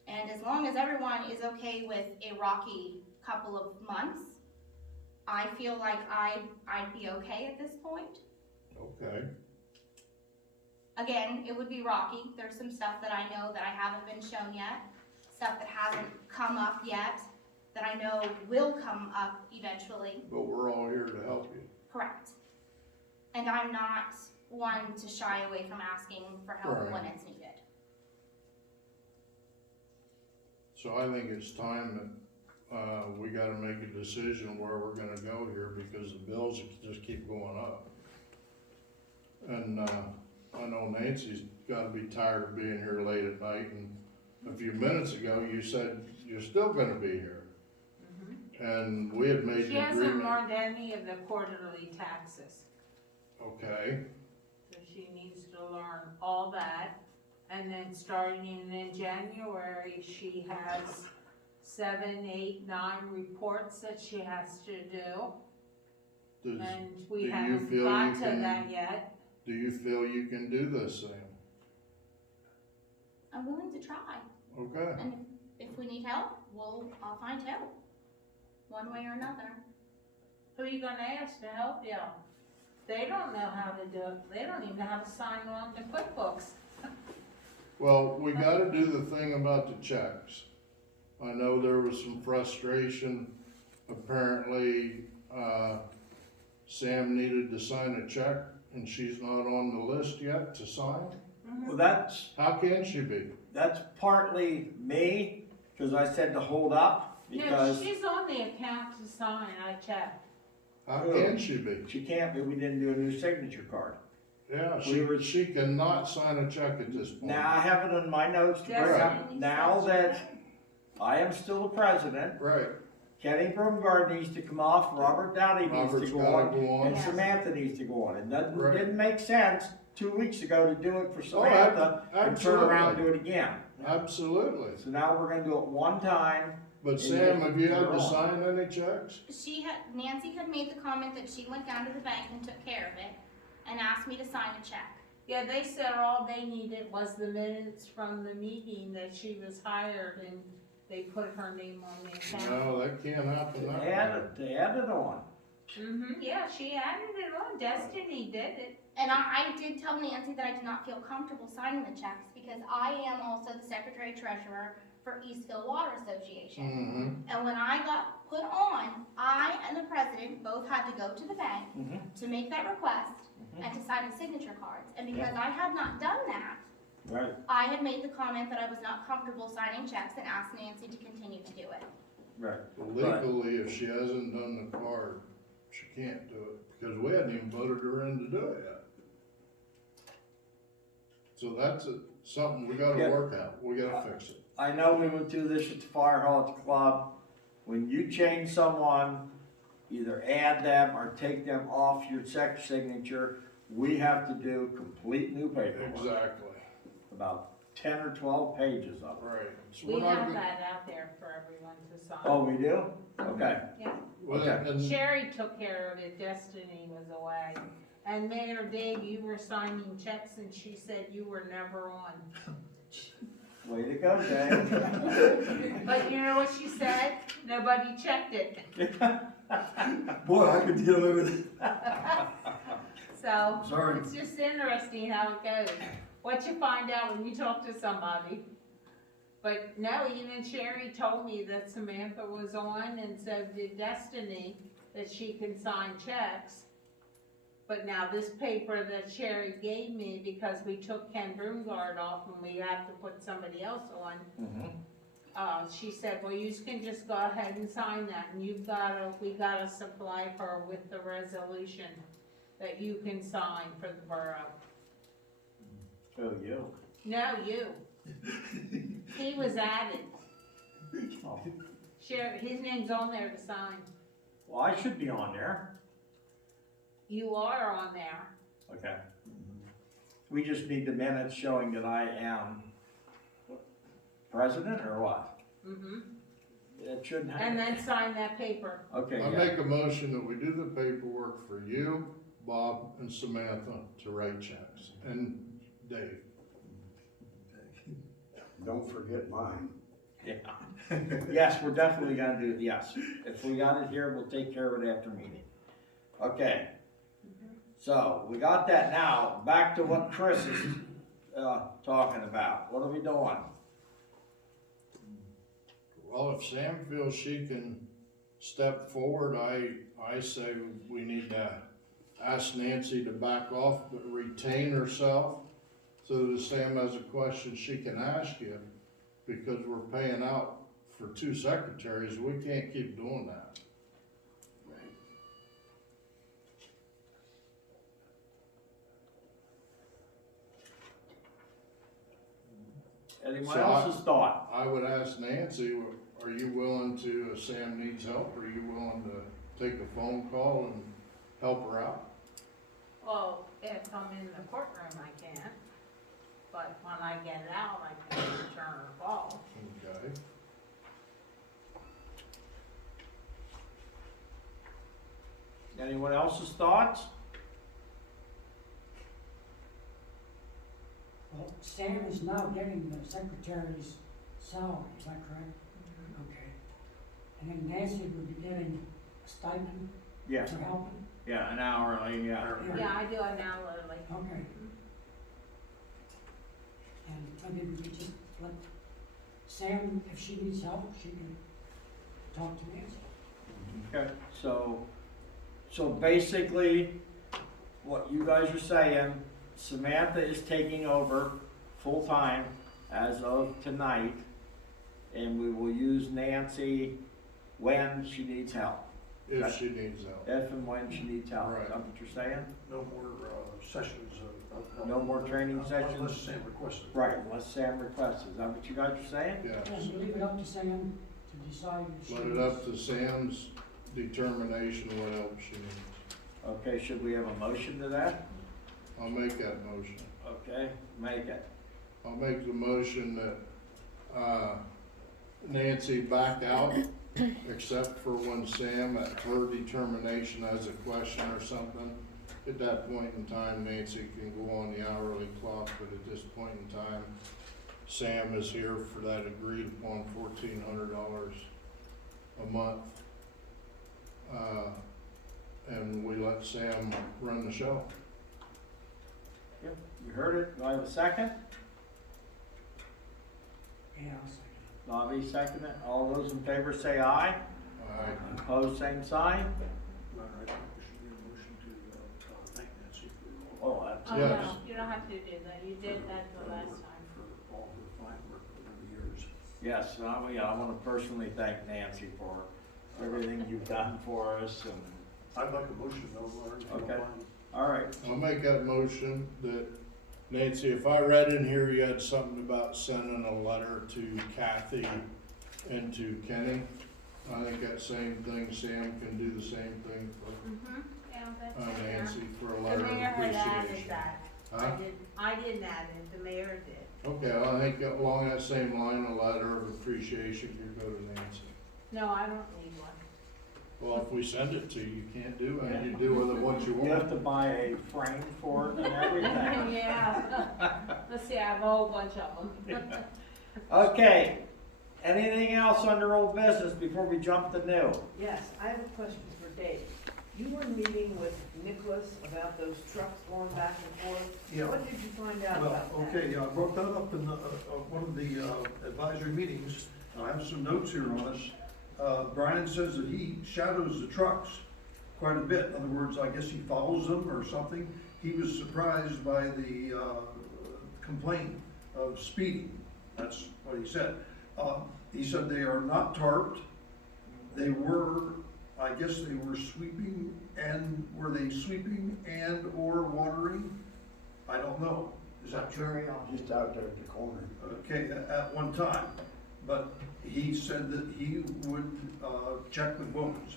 And as long as everyone is okay with a rocky couple of months, I feel like I'd be okay at this point. Okay. Again, it would be rocky. There's some stuff that I know that I haven't been shown yet, stuff that hasn't come up yet, that I know will come up eventually. But we're all here to help you. Correct. And I'm not one to shy away from asking for help Right. when it's needed. So I think it's time that, we gotta make a decision where we're gonna go here, because the bills just keep going up. And, I know Nancy's gotta be tired of being here late at night, and a few minutes ago, you said you're still gonna be here. And we had made She an hasn't agreement. learned any of the quarterly taxes, Okay, so she needs to learn all that. And then starting in January, she has 7, 8, 9 reports that she has to do. do And we you haven't feel got you to can- that yet. you feel you can do this, Sam? I'm willing to try. Okay, And if we need help, I'll find help, one way or another. Who are you gonna ask to help you? They don't know how to do it. They don't even know how to sign on to QuickBooks. Well, we gotta do the thing about the checks. I know there was some frustration. Apparently, Sam needed to sign a check and she's not on the list yet to sign. Well, that's How can she be? partly me, cause I said to hold up, No, because she's on the account to sign, I checked. How can she be? she can't, but we didn't do a new signature card. Yeah, We were- she cannot sign a check at this point. Now, I have it in my notes to bring up, Destiny now said that I am still the president, Right, Kenny Broomgard needs to come off, Robert Dowdy needs Robert's to go gotta on, go on. and Yes. Samantha needs to go on. It doesn't, Right. didn't make sense 2 weeks ago to do it for Oh, Samantha and turn around and absolutely. do it again. Absolutely. So now we're gonna do it one time. But Sam, have you had You're to on. sign any checks? Nancy had made the comment that she went down to the bank and took care of it and asked me to sign a check. Yeah, they said all they needed was the minutes from the meeting that she was hired and they put her name on the account. No, that can't happen that way. They added on. Yeah, she added it on, Destiny did it. And I did tell Nancy that I did not feel comfortable signing the checks because I am also the secretary treasurer for Eastville Water Association. Mm-hmm. And when I got put on, I and the president both had to go to the bank to make that request and to sign the signature cards. And because I had not done that, Right. I had made the comment that I was not comfortable signing checks and asked Nancy to continue to do it. Right. Legally, if she hasn't done the card, she can't do it, because we hadn't even voted her in to do it yet. So that's something we gotta Yeah. work out, we gotta fix it. I know we went through this at the fire hall at the club. When you change someone, either add them or take them off your signature, we have to do complete new paperwork. Exactly, About 10 or 12 pages of it. right. So We we're not have go- that out there for everyone to sign. Oh, we do? Okay. well, okay. and- Sherry took care of it, Destiny was away. And Mayor Dave, you were signing checks and she said you were never on. Way to go, Dave. But you know what she said? Nobody checked it. Boy, I could get away with it. So, Sorry. it's just interesting how it goes. What you find out when you talk to somebody. But no, even Sherry told me that Samantha was on and so did Destiny, that she can sign checks. But now this paper that Sherry gave me, because we took Ken Broomgard off and we have to put somebody else on, she said, well, you can just go ahead and sign that, and we gotta supply her with the resolution that you can sign for the borough. Oh, you. No, you. He was added. Oh. His name's on there to sign. Well, I should be on there. You are on there. Okay. We just need the minutes showing that I am president or what? It shouldn't have. And then sign that paper. Okay, I yeah. make a motion that we do the paperwork for you, Bob, and Samantha to write checks, and Dave. Don't forget mine. Yeah. Yes, we're definitely gonna do it, yes. If we got it here, we'll take care of it after meeting. Okay. So, we got that now. Back to what Chris is, talking about. What are we doing? Well, if Sam feels she can step forward, I say we need to ask Nancy to back off, but retain herself, so that if Sam has a question, she can ask you, because we're paying out for 2 secretaries, we can't keep doing that. Anyone So else's thought? I would ask Nancy, are you willing to, if Sam needs help, are you willing to take a phone call and help her out? Well, if I'm in the courtroom, I can. But when I get out, I can return her call. Okay. Anyone else's thoughts? Well, Sam is now getting the secretary's salary, is that correct? Okay. And then Nancy would be getting a stipend? Yeah, for helping? yeah, an hourly, yeah. Yeah, I do it now, literally. Okay. And maybe we could just let Sam, if she needs help, she can talk to Nancy. Okay, so basically, what you guys are saying, Samantha is taking over full-time as of tonight, and we will use Nancy when she needs help. If she needs help. If and when she needs help, Right. is that what you're saying? No more, sessions No more training sessions? Unless Sam requests it. Right, unless Sam requests, is that what you guys are saying? Yeah. Yeah, so leave it up to Sam to decide if she Let needs. it up to Sam's determination what help she needs. Okay, should we have a motion to that? I'll make that motion. Okay, make it. I'll make the motion that, Nancy back out, except for when Sam, at her determination, has a question or something. At that point in time, Nancy can go on the hourly clock, but at this point in time, Sam is here for that agreed upon $1,400 a month. And we let Sam run the show. Yep, you heard it, do I have a second? Yeah, I'll second it. Bobby, second it, all those in favor say aye. Aye. Opposed, same sign? All right, I think we should get a motion to, thank Nancy for all. Oh, Oh, absolutely. Yes. no, you don't have to do that, you did that the last time. For all her fine work over the years. Yes, I want to personally thank Nancy for everything you've done for us, and, I'd like a motion, though, Lauren, if you don't Okay. mind. all right. I'll make that motion that, Nancy, if I read in here you had something about sending a letter to Kathy and to Kenny, I think that same thing, Sam can do the same thing for Mm-hmm, yeah, that's in there. Nancy for a The letter of mayor had added appreciation. that. Huh? I didn't add it, the mayor did. Okay, well, I think along that same line, a letter of appreciation could go to Nancy. No, I don't need one. Well, if we send it to you, you can't do it, you do with it what you You have want. to buy a frame for it and everything. Yeah. Let's see, I have a whole bunch of them. Okay, anything else under old business before we jump to new? Yes, I have a question for Dave. You were meeting with Nicholas about those trucks going back and forth. Yeah. What did you find out Well, about that? okay, I brought that up in one of the advisory meetings. I have some notes here on it. Brian says that he shadows the trucks quite a bit. In other words, I guess he follows them or something. He was surprised by the complaint of speeding. That's what he said. He said they are not tarped. They were, I guess they were sweeping, and were they sweeping and or watering? I don't know. Is that true? Just out there at the corner. Okay, at one time, but he said that he would, check with Bowman's.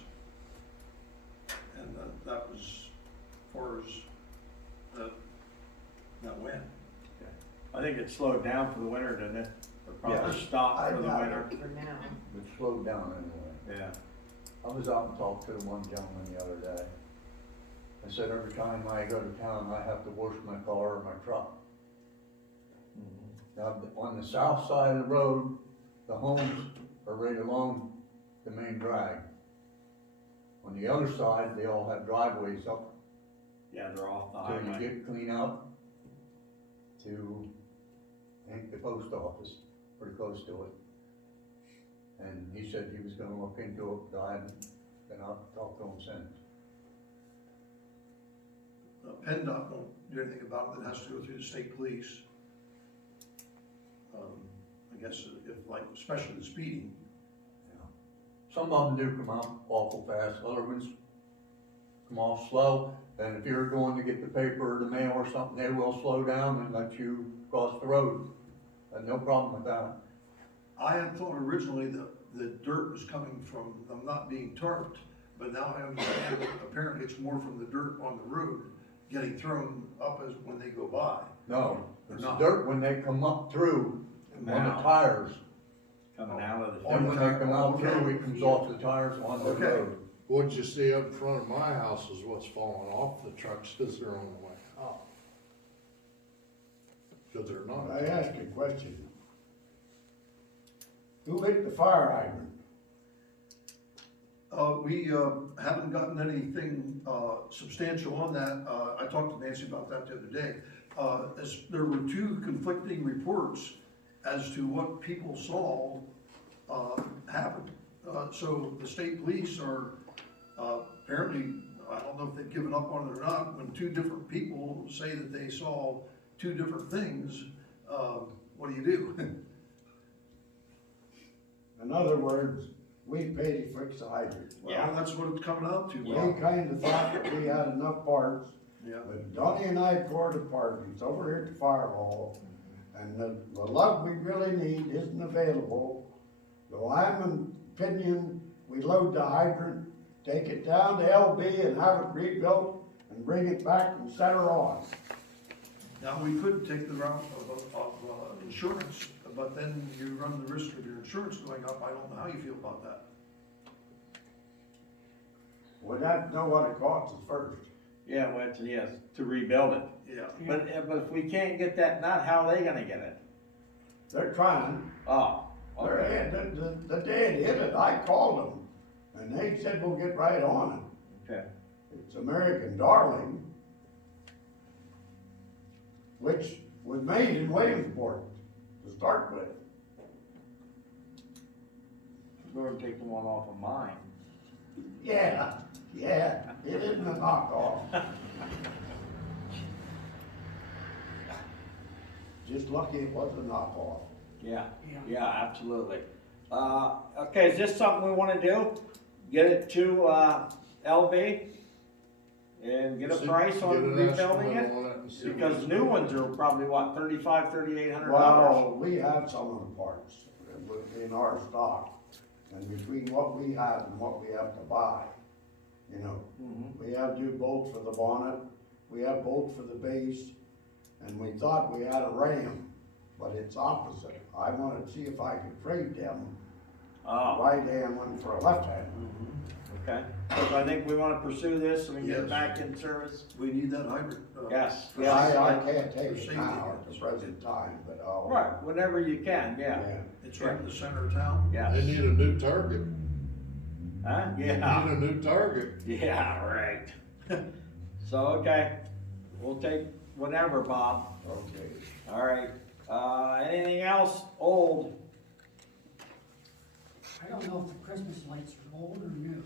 And that was as far as that went. I think it slowed down for the winter, didn't it? Or probably Yes. stopped for the I- winter. For now. It slowed down anyway. Yeah. I was out and talked to one gentleman the other day. I said, every time I go to town, I have to wash my car or my truck. Now, on the south side of the road, the homes are right along the main drag. On the other side, they all have driveways up, Yeah, they're off the so you highway. get clean out to, I think, the post office, pretty close to it. And he said he was gonna look into it, but I haven't been out to talk to him since. PennDOT won't do anything about it. It has to go through the state police. I guess if like, especially the speeding. Some of them do come out awful fast, other ones come off slow. And if you're going to get the paper or the mail or something, they will slow down and let you cross the road. No problem with that. I had thought originally that the dirt was coming from them not being tarped, but now I understand that apparently it's more from the dirt on the road getting thrown up as when they go by. No, They're it's not. dirt when they come up through on the Now. tires. Coming out of the. And when they come out through, it comes off the tires on the Okay. road. What you see up front of my house is what's falling off the trucks as they're on the way up. Cause they're not. I ask a question. Who hit the fire hydrant? We haven't gotten anything substantial on that. I talked to Nancy about that the other day. There were two conflicting reports as to what people saw happen. So the state police are apparently, I don't know if they've given up on it or not, when two different people say that they saw two different things, what do you do? In other words, we paid to fix the hydrant. Well, that's what it's coming out to. We kinda thought that we had enough parts, Yeah. but Donnie and I tore it apart. It's over here at the fire hall, and the lug we really need isn't available. So I'm in opinion, we load the hydrant, take it down to LB and have it rebuilt, and bring it back and set her on. Now, we could take the route of insurance, but then you run the risk of your insurance going up. I don't know how you feel about that. We'd have to know what it costs us first. Yeah, well, yes, to rebuild it. Yeah. But if we can't get that nut, how are they gonna get it? They're trying. Oh, They're, okay, the day it hit it, I called them, and they said we'll get right on it. okay. It's American Darling, which was made in Williamsport to start with. We're gonna take the one off of mine. Yeah, it isn't a knockoff. Just lucky it was a knockoff. Yeah, Yeah. yeah, absolutely. Okay, is this something we wanna do? Get it to, LB? And get a price on Get an rebuilding estimate it? on and see Because what- new ones are probably what, $3,800? Well, we have some of the parts in our stock, and between what we have and what we have to buy, you know, Mhm. we have to do bolts for the bonnet, we have bolts for the base, and we thought we had a ram, but it's opposite. I wanted to see if I could trade them, Oh, right hand one for a left hand. okay. So I think we wanna pursue this and we get it Yes. back in service? We need that hydrant. Yes, for yes. I safety. can't take For it safety. now at the present time, but I'll. Right, whenever you can, yeah. It's right in the center of town. They Yes. need a new target. Huh? They Yeah. need a new target. Yeah, right. So, okay, we'll take whatever, Bob. Okay. All right, anything else old? I don't know if the Christmas lights are old or new.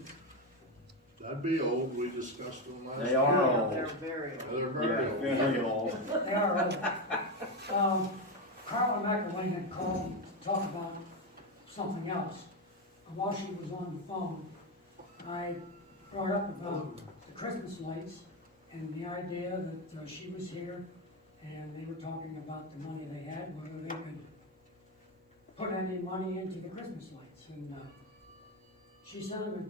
That'd be old, we discussed them last They year. are Yeah, old. they're very old. Yeah, they're very old. Very old. They are old. Carla McElwain had called to talk about something else. And while she was on the phone, I brought up about the Christmas lights and the idea that she was here and they were talking about the money they had, whether they could put any money into the Christmas lights. And she sounded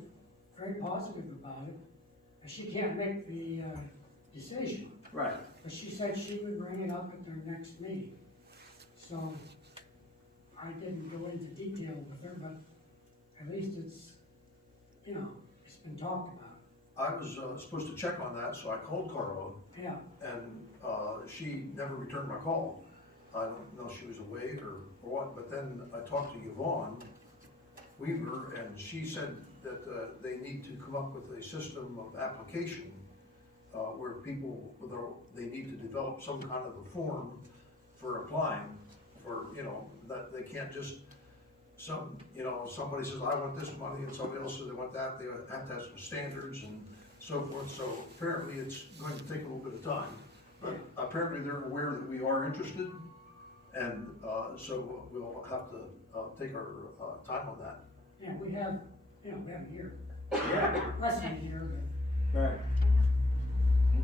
very positive about it. She can't make the decision, Right. but she said she would bring it up at their next meeting. So I didn't go into detail with her, but at least it's, you know, it's been talked about. I was supposed to check on that, so I called Carla, Yeah, and she never returned my call. I don't know if she was away or what, but then I talked to Yvonne Weaver, and she said that they need to come up with a system of application where people, they need to develop some kind of a form for applying for, you know, that they can't just, somebody says, I want this money, and somebody else says they want that, they have to have some standards and so forth, so apparently it's going to take a little bit of time. But apparently they're aware that we are interested, and so we'll have to take our time on that. yeah, we have a year, Yeah, less than a year, but right.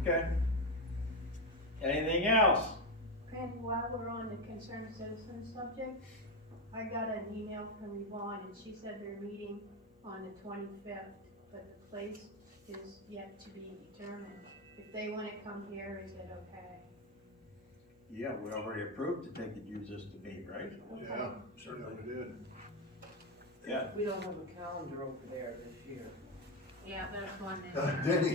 Okay. Anything else? And while we're on the concerned citizen subject, I got an email from Yvonne, and she said they're meeting on the 25th, but the place is yet to be determined. If they wanna come here, is it okay? Yeah, we already approved that they could use this to meet, right? Yeah, certainly we did. Yeah. We don't have a calendar over there this year. Yeah, there's one there. Danny,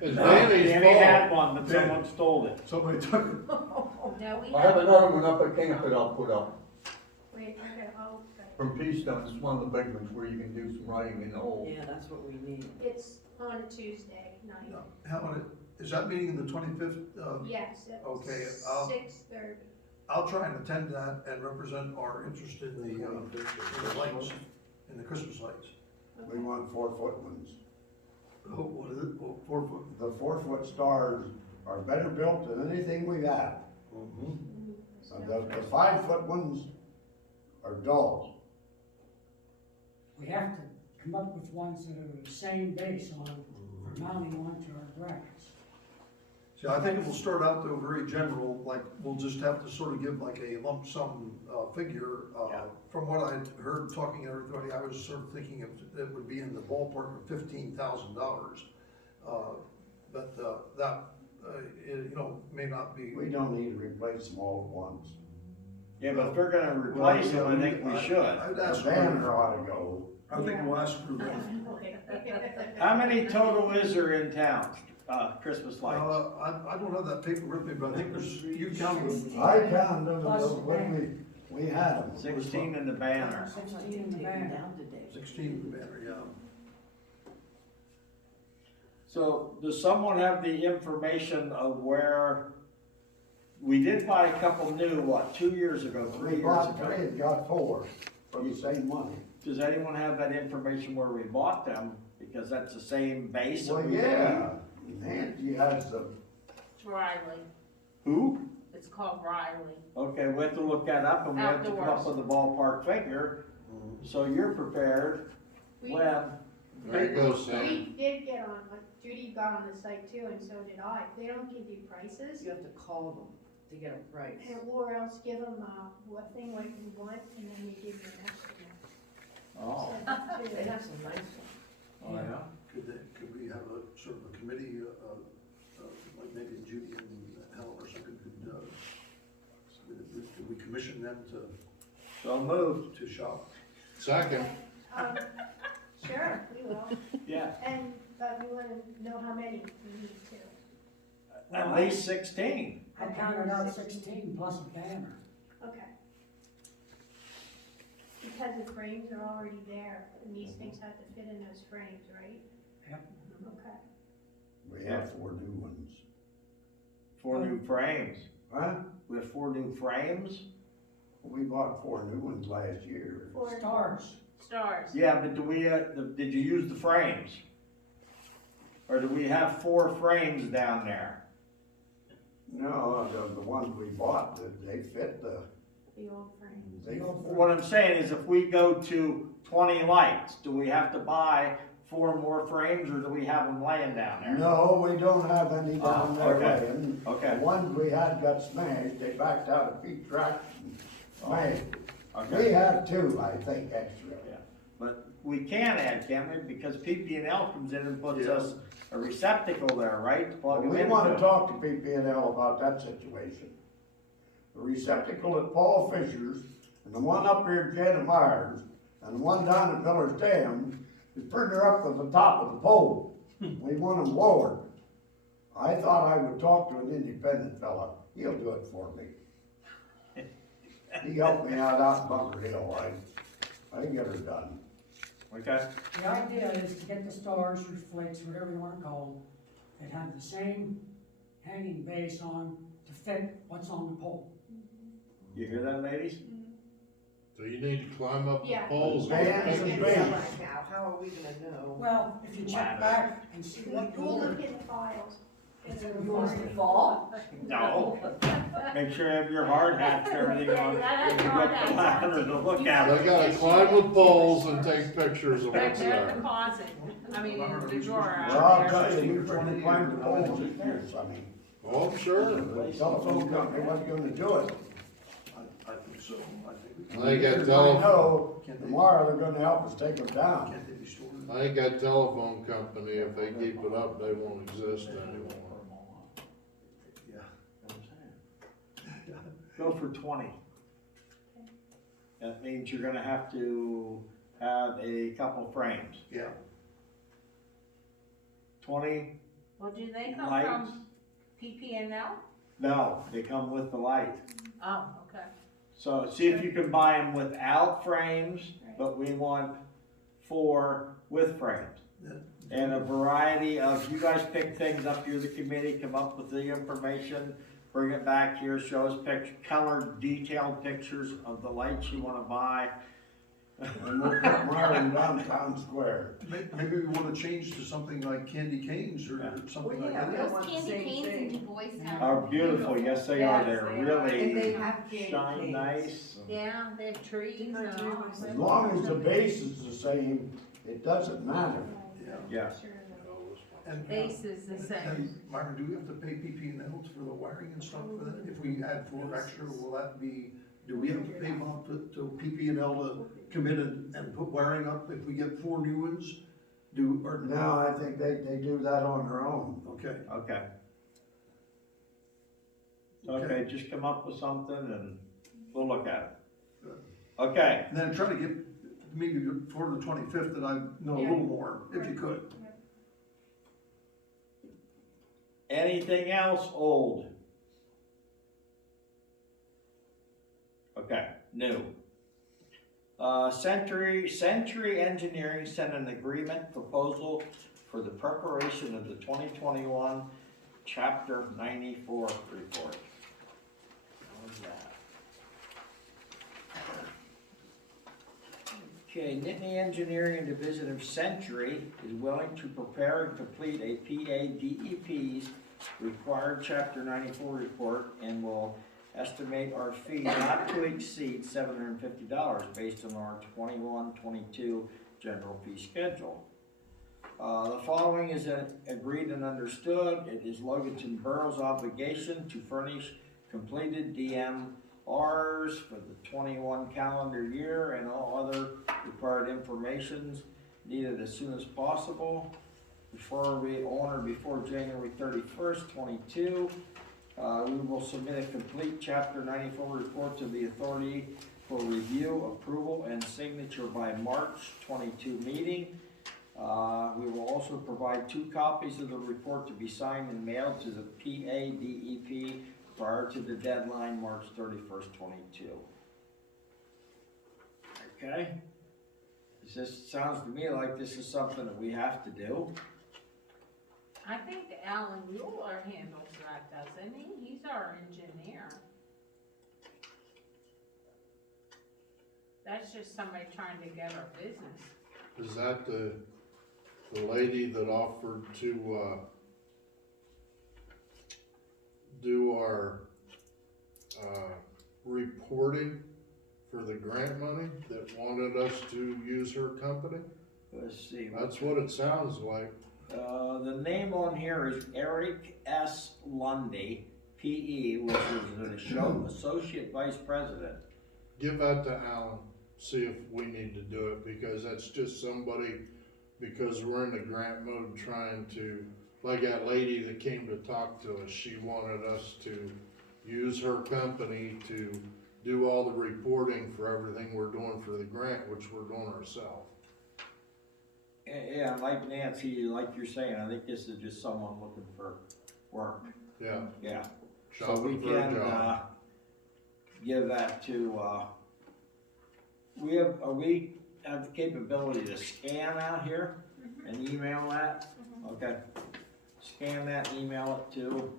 It's Danny's Danny had fault. one, but someone stole it. somebody took it. No, we I have have, another one up at camp that I'll put up. Wait, I gotta, oh, okay. from Peastone, it's one of the big ones where you can do some writing in the hole. Yeah, that's what we need. It's on a Tuesday night. No, Helen, is that meeting the 25th? Yes, at Okay, 6:30. I'll try and attend that and represent our interest in the lights, in the Christmas lights. We want 4-foot ones. Oh, what is it? Oh, 4 foot? The 4-foot stars are better built than anything we have. The 5-foot ones are dull. We have to come up with ones that are the same base on, for mounting onto our brackets. See, I think it will start out though very general, like we'll just have to sort of give like a lump sum, figure. From what I heard talking to everybody, I was sort of thinking it would be in the ballpark of $15,000. But, that, you know, may not be. We don't need to replace them all at once. Yeah, but if they're gonna replace them, I think we should. I'd The ask banner ought to go. I think we'll ask for that. How many total is there in town, Christmas lights? I don't have that paper with me, but I think there's, you counted them. I counted them when we had them. 16 in the banner. 16 in the banner. 16 in the banner, yeah. So, does someone have the information of where, we did buy a couple new, 2 years ago, 3 We years bought 3 ago? and got 4 for the same money. Does anyone have that information where we bought them? Because that's the same base that Well, we yeah, Nancy has the, It's Riley. Who? It's called Riley. Okay, we have to look that up and we have to come up Afterwards. with a ballpark figure. So you're prepared We- when, There you go, Sam. We did get on, like Judy got on the site too, and so did I. They don't give you prices, You have to call them to get a price. or else give them, what thing like you want, and then they give you an estimate. oh, So, They have some nice ones. oh yeah. Could we have a sort of a committee, like maybe Judy and Helen or something could we commission them So moved. to shop? Second, um, Sure, we will. Yeah, And, we wanna know how many we need to. at least 16. I counted out 16 plus a banner. Okay. Because the frames are already there, and these things have to fit in those frames, right? Yep. Okay. we have 4 new ones. 4 new frames. Huh? We have 4 new frames? We bought 4 new ones last year. For- Stars. Stars. Yeah, but do we, did you use the frames? Or do we have 4 frames down there? No, the ones we bought, they fit the, The old frames. they, What I'm saying is if we go to 20 lights, do we have to buy 4 more frames or do we have them laying down there? no, we don't have any down there okay. laying. Okay. The ones we had got smashed, they backed out of Pete tracks and smashed. We Okay, have 2, I think, extra. yeah, but we can add, can't we? Because PP&L comes in and puts Yeah. us a receptacle there, right? To plug them We into. wanna talk to PP&L about that situation. The receptacle at Paul Fisher's, and the one up here at Janet Myers, and the one down at Miller's Dam, is further up to the top of the pole. We want them lowered. I thought I would talk to an independent fella, he'll do it for me. He helped me out in Bunker Hill, I get her done. Okay, The idea is to get the stars or flakes, whatever you wanna call them, that have the same hanging base on to fit what's on the pole. you hear that, ladies? so you need to climb up the Yeah. poles. Bands and It's bands. right now, how are we gonna know? Well, if you check back and see what you We'll look ordered, in the files. You want us to fall? No. Make sure you have your hard hats and everything on. Yeah, When you hard get the hats. ladder to look at They it. gotta climb the poles and take pictures of Right what's there in there. the closet. I mean, in the drawer Well, I'll out tell there. you, we tried to climb the poles and fence, I mean, Oh, I'm sure. the telephone company wasn't gonna do it. I think so, I think we can. They got I telephone, know, tomorrow they're gonna help us take them down. Can't they be stored? I think that telephone company, if they keep it up, they won't exist anymore. Yeah. Go for 20. That means you're gonna have to have a couple frames. Yeah. 20, Well, do they come Lights. from PP&L? no, they come with the light. Oh, okay. So see if you can buy them without frames, but we want 4 with frames. Yeah. And a variety of, you guys pick things up, you're the committee, come up with the information, bring it back here, show us colored, detailed pictures of the lights you wanna buy. And we'll put mine downtown square. Maybe we wanna change to something like candy canes or something Well, like yeah, that. we Those want the candy same canes in thing. Du Bois Town. Are beautiful, yes they are, Yes, they're they are. And they really have candy shine canes. nice. Yeah, they have trees Didn't I and do all. my- As long as the base is the same, it doesn't matter. Yeah. And, Base is the same. and Myron, do we have to pay PP&L for the wiring and stuff for that? If we add 4 extra, will that be, do we have to pay Bob to PP&L to come in and put wiring up if we get 4 new ones? Or Now, I think they do that on their own. Okay. Okay. Okay, just come up with something and we'll look at it. Okay, And then try to get, maybe before the 25th, that I know a little more, if you could. anything else old? Okay, new. Century Engineering sent an agreement proposal for the preparation of the 2021 Chapter 94 report. How's that? Okay, Nittany Engineering Division of Century is willing to prepare and complete a PADEP's required Chapter 94 report and will estimate our fee not to exceed $750 based on our 21-22 general fee schedule. The following is agreed and understood. It is Loganton Borough's obligation to furnish completed DMRs for the 21 calendar year and all other required informations needed as soon as possible before January 31st, 22. We will submit a complete Chapter 94 report to the authority for review, approval, and signature by March 22 meeting. We will also provide 2 copies of the report to be signed and mailed to the PADEP prior to the deadline, March 31st, 22. Okay? This sounds to me like this is something that we have to do. I think Alan Mueller handles that, doesn't he? He's our engineer. That's just somebody trying to get our business. Is that the lady that offered to, do our, reporting for the grant money that wanted us to use her company? Let's see. That's what it sounds like. The name on here is Eric S. Lundy, PE, which is an associate vice president. Give that to Alan, see if we need to do it, because that's just somebody, because we're in the grant mode trying to, like that lady that came to talk to us, she wanted us to use her company to do all the reporting for everything we're doing for the grant, which we're doing ourselves. Yeah, like Nancy, like you're saying, I think this is just someone looking for work. Yeah. Yeah. So we Shopping for a can, job. give that to, we have the capability to scan out here and email that? Okay. Scan that, email it to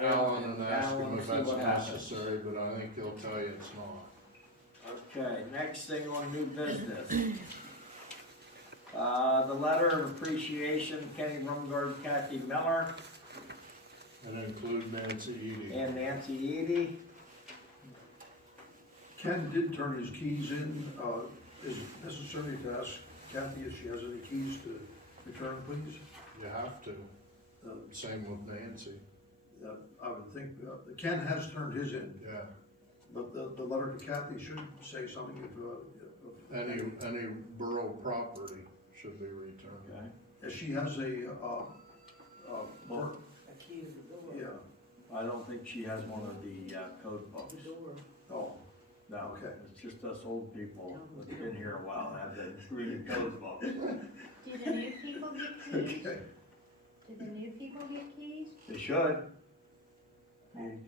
Alan and ask him Alan, if see that's what happens. necessary, but I think he'll tell you it's not. Okay, next thing on new business. The letter of appreciation, Kenny Rumgard, Kathy Miller, And include Nancy Edie. and Nancy Edie. Ken did turn his keys in. Is it necessary to ask Kathy if she has any keys to return, please? You have to. Same with Nancy. I would think, Ken has turned his in, Yeah. but the letter to Kathy should say something if Any borough property should be returned. Okay. if she has a A key to the door. yeah, I don't think she has one of the code books. The door. oh, No, Okay. it's just us old people that's been here a while have been reading code books. Do the new people get keys? okay. Do the new people get keys? They should.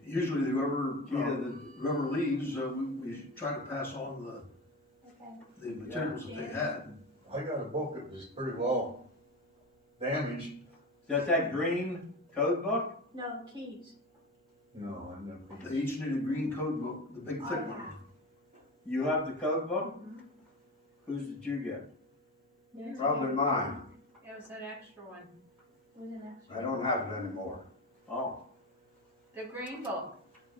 Usually whoever leaves, we try to pass on the materials that they had. I got a book that was pretty well damaged. Is that green code book? No, keys. No, I never. They each need a green code book, the big thick one. You have the code book? Whose did you get? Probably mine. It was an extra one. I don't have it anymore. Oh, The green book.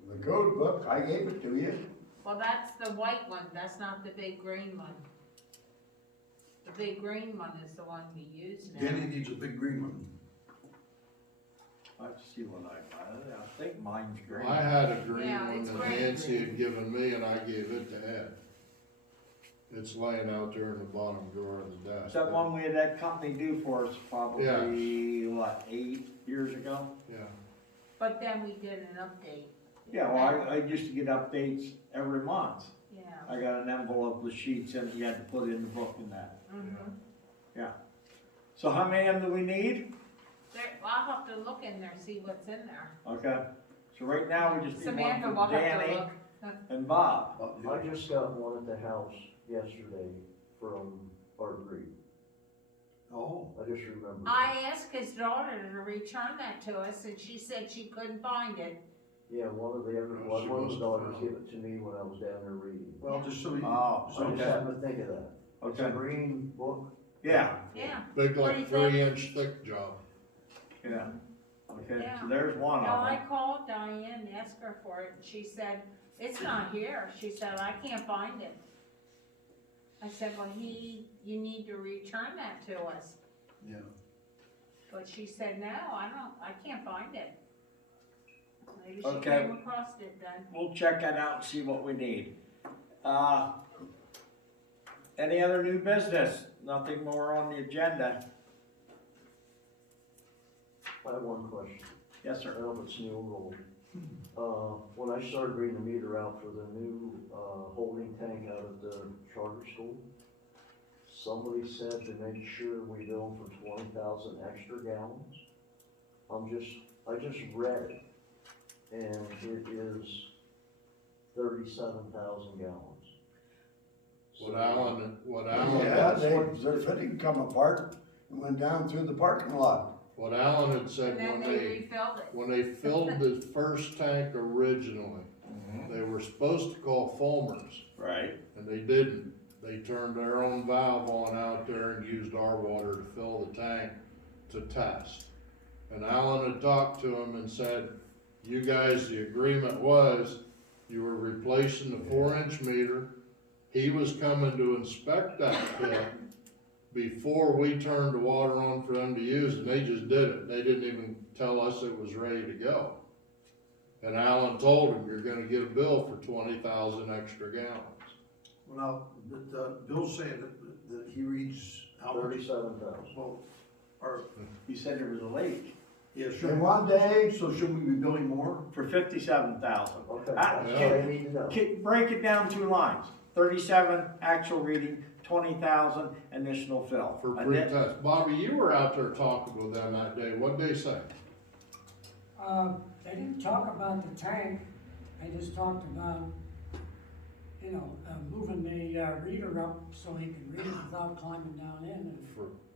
The code book, I gave it to you. Well, that's the white one, that's not the big green one. The big green one is the one we use now. Danny needs a big green one. let's see what I got. I think mine's green. I had a green Yeah, one it's that green. Nancy had given me and I gave it to Ed. It's laying out there in the bottom drawer of the desk. Is that one we had that company do for us probably, what, 8 years ago? Yeah. But then we did an update. Yeah, well, I used to get updates every month. Yeah. I got an envelope with sheets and you had to put in the book and that. Mm-hmm. So how many of them do we need? I'll have to look in there, see what's in there. Okay, so right now we just need one Samantha will for have to Danny look. and Bob. I just got one at the house yesterday from Art Green. Oh. I just remembered. I asked his daughter to return that to us and she said she couldn't find it. Yeah, one of the daughters gave it to me when I was down there reading. Well, just so you. Oh, I just okay, happened to think of that. It's a okay, green book. yeah, Yeah. Big What like do you think? 3-inch thick job. yeah. Okay, Yeah. so there's one No, of I them. called Diane, asked her for it, and she said, it's not here. She said, I can't find it. I said, well, you need to return that to us. Yeah. But she said, no, I can't find it. Maybe she Okay. came across it then. We'll check that out and see what we need. Any other new business? Nothing more on the agenda? I have one question. Yes, I sir. don't know if it's new or old. When I started reading the meter out for the new, holding tank out at the charter school, somebody said to make sure we bill for 20,000 extra gallons. I just read it, and it is 37,000 gallons. What Alan, Yeah, their fitting come apart and went down through the parking lot. what Alan had said And then they refilled it. when they filled the first tank originally, they were supposed to call Fulmers, Right. and they didn't. They turned their own valve on out there and used our water to fill the tank to test. And Alan had talked to him and said, you guys, the agreement was, you were replacing the 4-inch meter. He was coming to inspect that pit before we turned the water on for them to use, and they just did it. They didn't even tell us it was ready to go. And Alan told him, you're gonna get a bill for 20,000 extra gallons. Well, now, but, Bill's saying that he reads how much? 37,000. Well, or, You said there was a leak yeah, In should, one day, so should we be billing more? for 57,000. Okay, Ah, that's all I need to know. Break it down 2 lines. 37 actual reading, 20,000 initial fill. For And then- pre-test. Bobby, you were out there talking with them that day. What'd they say? They didn't talk about the tank, they just talked about, moving the reader up so he can read it without climbing down in and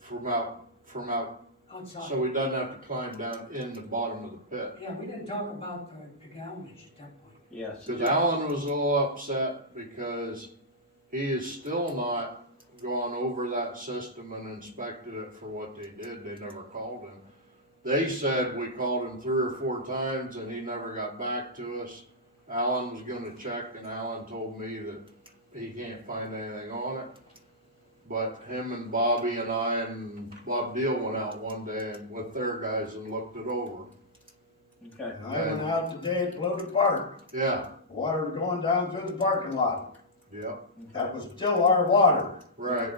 From out, outside. so he doesn't have to climb down in the bottom of the pit. Yeah, we didn't talk about the gallonage at that point. Yes. Cause Alan was a little upset because he is still not gone over that system and inspected it for what they did. They never called him. They said we called him 3 or 4 times and he never got back to us. Alan was gonna check and Alan told me that he can't find anything on it. But him and Bobby and I and Bob Deal went out one day and with their guys and looked it over. Okay. I went out today at Loganton Borough. Yeah, Water was going down through the parking lot. yep, That was still our water. right.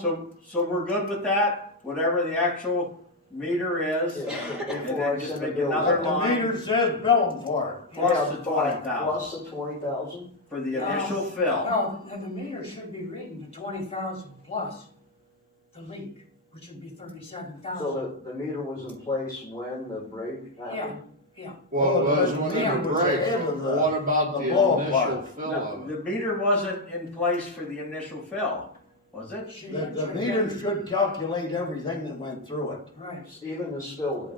So we're good with that? Whatever the actual meter is? Yeah, And before I then just send the make bill. another But the line meter says bill them for plus Yeah, the 20,000 Plus the 20,000? for the initial fill. No, and the meter should be reading the 20,000 plus the leak, which would be 37,000. So the meter was in place when the break happened? Yeah, Yeah, Well, it was the when meter it was breaks. ahead of the- What about the the ballpark. initial fill No, of the it? meter wasn't in place for the initial fill, was it? The meter should calculate everything that went through it, right. Even the spill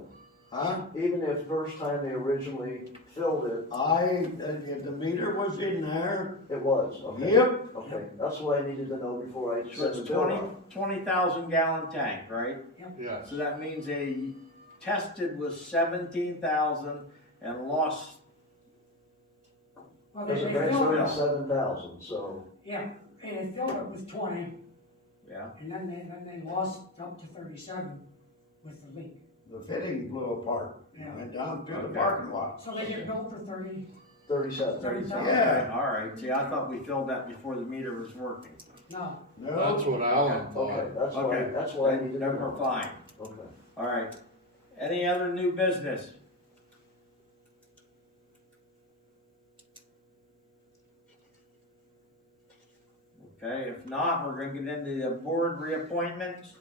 in, huh? even if first time they originally filled it, The meter was in there, it was, okay. yep, Okay, that's what I needed to know before I So sent it's the bill out. 20,000 gallon tank, right? Yes. So that means they tested was 17,000 and lost, Well, There's a they transfer filled in it, 7,000, so, yeah, they filled it with 20, yeah. and then they lost up to 37 with the leak. the fitting blew apart, Yeah. went down through the Okay. parking lot. So they get billed for 30, 37. 30,000. Yeah. All right, see, I thought we filled that before the meter was working. No, That's what Alan Okay, thought. that's why, Okay. that's why I needed to Then know. we're fine. Okay. All right. Any other new business? Okay, if not, we're gonna get into the board reappointments.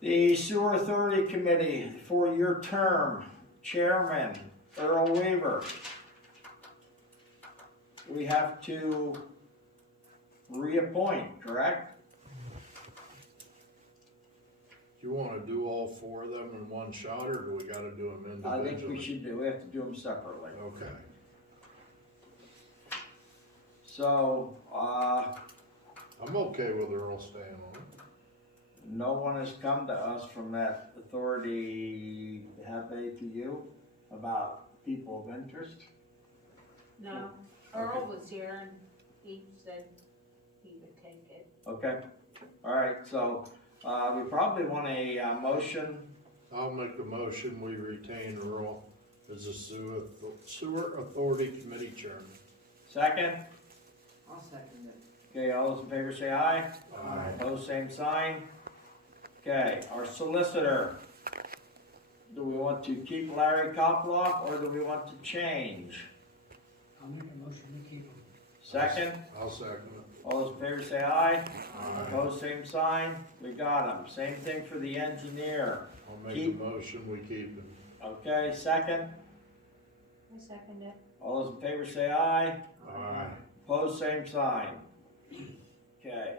The Sewer Authority Committee, 4-year term, Chairman Earl Weaver. We have to reappoint, correct? Do you wanna do all 4 of them in one shot, or do we gotta do them individually? I think we have to do them separately. Okay. So, I'm okay with Earl staying on it. no one has come to us from that authority, have they to you, about people of interest? No, Earl was here and he said he would take it. Okay, all right, so, we probably want a, motion. I'll make the motion, we retain Earl as the sewer authority committee chairman. Second? I'll second it. Okay, all those in favor say aye. Aye. Opposed, same sign. Okay, our solicitor. Do we want to keep Larry Koploff or do we want to change? I'll make a motion to keep them. Second? I'll second it. All those in favor say aye. Aye. Opposed, same sign. We got him. Same thing for the engineer. I'll make Keep- the motion, we keep him. Okay, second. I second it. All those in favor say aye. Aye. Opposed, same sign. Okay.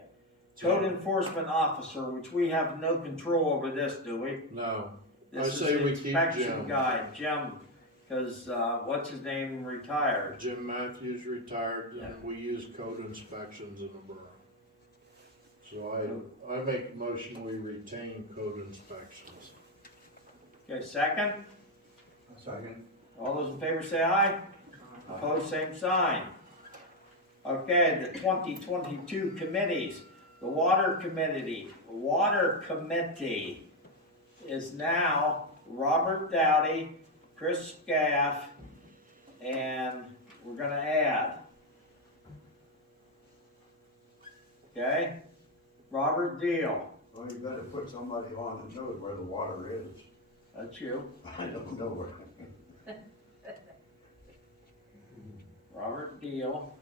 Code enforcement officer, which we have no control over this, do we? No, I This is say the we keep inspection Jim. guy, Jim, cause, what's his name, retired. Jim Matthews retired, Yeah. and we use code inspections in the borough. So I make a motion, we retain code inspections. Okay, second? Second. All those in favor say aye. Opposed, same sign. Okay, the 2022 committees, the water committee is now Robert Dowdy, Chris Scaff, and we're gonna add. Okay, Robert Deal, Well, you better put somebody on that knows where the water is. that's you. I don't know where. Robert Deal.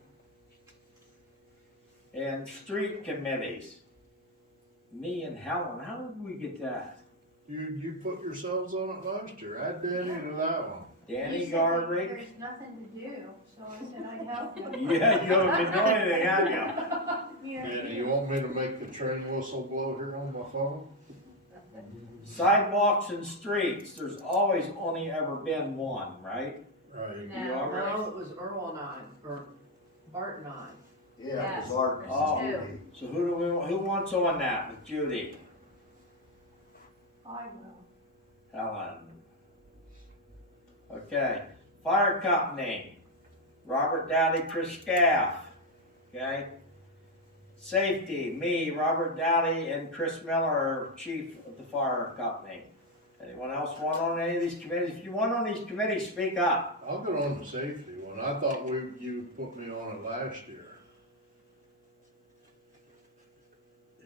And street committees. Me and Helen, how did we get that? You put yourselves on it last year, add Danny to that one. Danny He said Garbrick? there's nothing to do, so I said I'd help him. Yeah, you haven't been doing anything, have you? Yeah. Danny, you want me to make the train whistle blow here on my phone? Sidewalks and streets, there's always only ever been one, right? Right. You all right? No, it was Earl and I, or Bart and I. Yeah, Yes, it's Art. there's Oh. two. So who wants on that with Judy? I will. Helen. Okay, fire company, Robert Dowdy, Chris Scaff, okay? Safety, me, Robert Dowdy, and Chris Miller are chief of the fire company. Anyone else want on any of these committees? If you want on these committees, speak up. I'll get on the safety one, I thought you put me on it last year.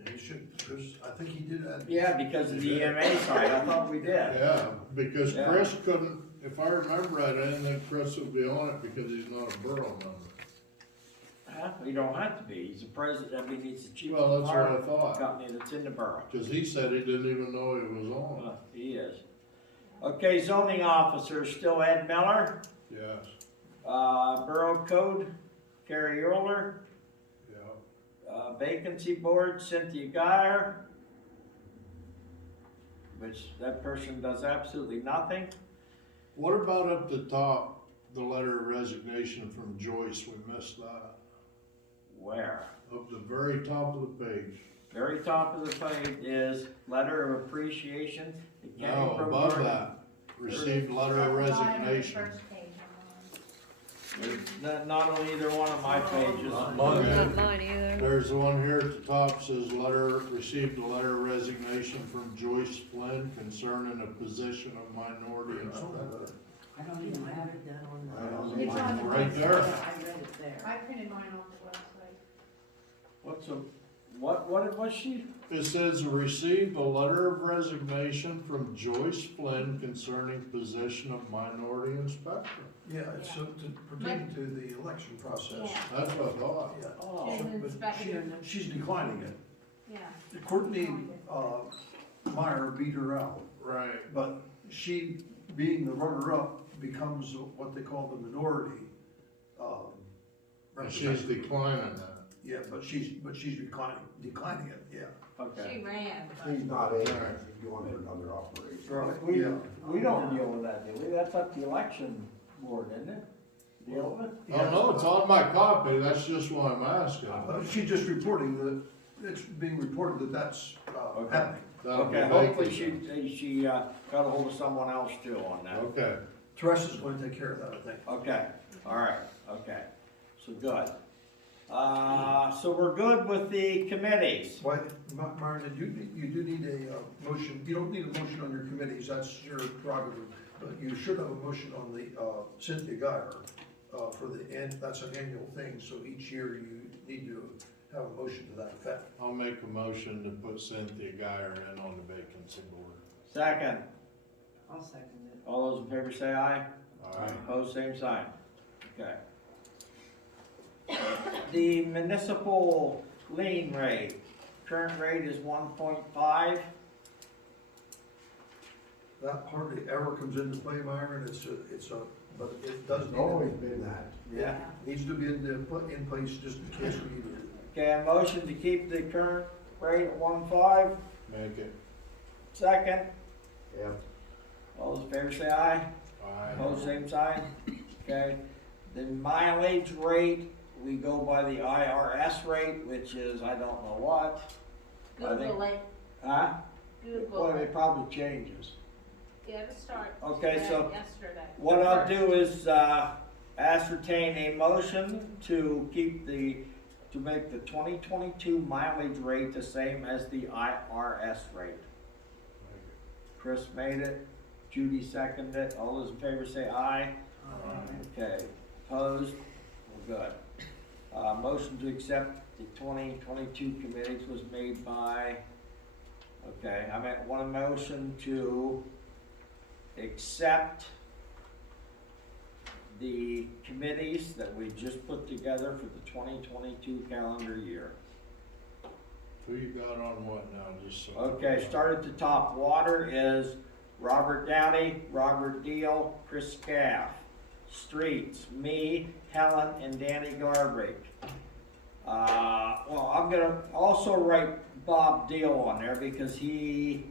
Yeah, you should, Chris, I think he did that. Yeah, because of the EMA side, I thought we did. Yeah, because Yeah. Chris couldn't, if I remember right, I didn't think Chris would be on it because he's not a borough member. You don't have to be, he's the president, I mean, he's the chief Well, of the that's what I fire thought, company that's in the borough. cause he said he didn't even know he was on. He is. Okay, zoning officer, still Ed Miller. Yes, Borough Code, Carrie Euler. yeah. Vacancy board, Cynthia Geyer. Which that person does absolutely nothing. What about up the top, the letter of resignation from Joyce? We missed that. Where? Up the very top of the page. Very top of the page is letter of appreciation. The county No, above program- that, received letter of At the bottom of the resignation. first page, I'm on. Not on either one of my pages. Not Not Okay. mine either. There's the one here at the top says received a letter of resignation from Joyce Flynn concerning a position of minority inspector. I don't even have it. It's on the Right there. I read it there. I printed mine off the website. What was she? It says received a letter of resignation from Joyce Flynn concerning position of minority inspector. Yeah, it's pertaining to the election process. Yeah. That's what I thought. Yeah. Oh, As an But inspector. she's declining it. Yeah. Courtney, Meyer beat her out, Right. but she, being the runner-up, becomes what they call the minority, And she's representative. declining that. Yeah, but she's declining it, yeah. okay. She ran. She's not able, she's going to another operation. Right, We, yeah. we don't deal with that, do we? That's up to the election board, isn't it? Deal with it? Oh, no, it's on my copy, that's just why I'm asking. She's just reporting that, it's being reported that that's, Okay. happening. That'll be Okay, hopefully vacant. she got a hold of someone else too on that. Okay, Teresa's going to take care of that, I think. Okay, all right, okay, so good. So we're good with the committees. Why, Myron, you do need a motion, you don't need a motion on your committees, that's your prerogative, but you should have a motion on the, Cynthia Geyer, for that's an annual thing, so each year you need to have a motion to that effect. I'll make a motion to put Cynthia Geyer in on the vacancy board. Second, I'll second it. all those in favor say aye. Aye. Opposed, same sign. Okay. The municipal lien rate, current rate is 1.5. That hardly ever comes into play, Myron, but it does It's need, always been that. Yeah. needs to be put in place just in case we need it. Okay, a motion to keep the current rate at 1.5. Make it. Second, Yep. all those in favor say aye. Aye. Opposed, same sign. Okay. The mileage rate, we go by the IRS rate, which is, I don't know what. I think- Google it, Huh? Google Well, it. it probably changes. Get a start. Okay, today, so Yesterday. What I'll do is, ascertain a motion to make the 2022 mileage rate the same as the IRS rate. Chris made it, Judy seconded it, all those in favor say aye. Okay, opposed, we're good. Motion to accept the 2022 committees was made by, okay, I want a motion to accept the committees that we just put together for the 2022 calendar year. Who you got on what now, just so. Okay, start at the top. Water is Robert Downey, Robert Deal, Chris Scaff. Streets, me, Helen, and Danny Garbrick. Well, I'm gonna also write Bob Deal on there because he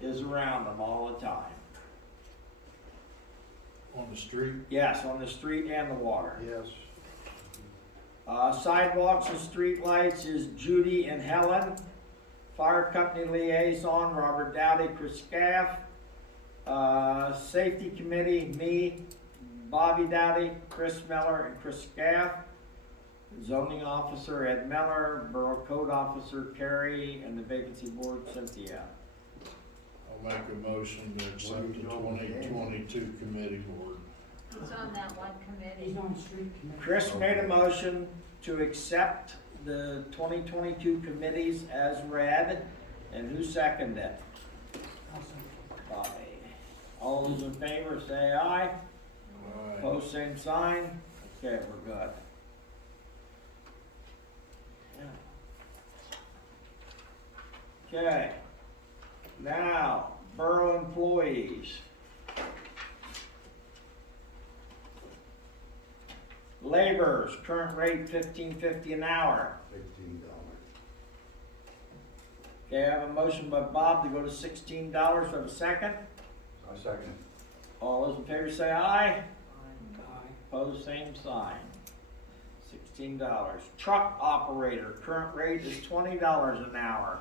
is around them all the time. On the street? Yes, on the street and the water. Yes. Sidewalks and streetlights is Judy and Helen. Fire company liaison, Robert Dowdy, Chris Scaff. Safety committee, me, Bobby Dowdy, Chris Miller, and Chris Scaff. Zoning officer, Ed Miller. Borough code officer, Carrie, and the vacancy board, Cynthia. I'll make a motion to accept the 2022 committee board. Who's on that one committee? He's on the street committee. Chris made a motion to accept the 2022 committees as read, and who seconded it? I'll second. Bobby. All those in favor say aye. Aye. Post same sign. Okay, we're good. Okay. Now, borough employees. Laborers, current rate $15.50 an hour. $16. Okay, I have a motion by Bob to go to $16. Do I have a second? I second. All those in favor say aye. Aye. Opposed, same sign. $16. Truck operator, current rate is $20 an hour.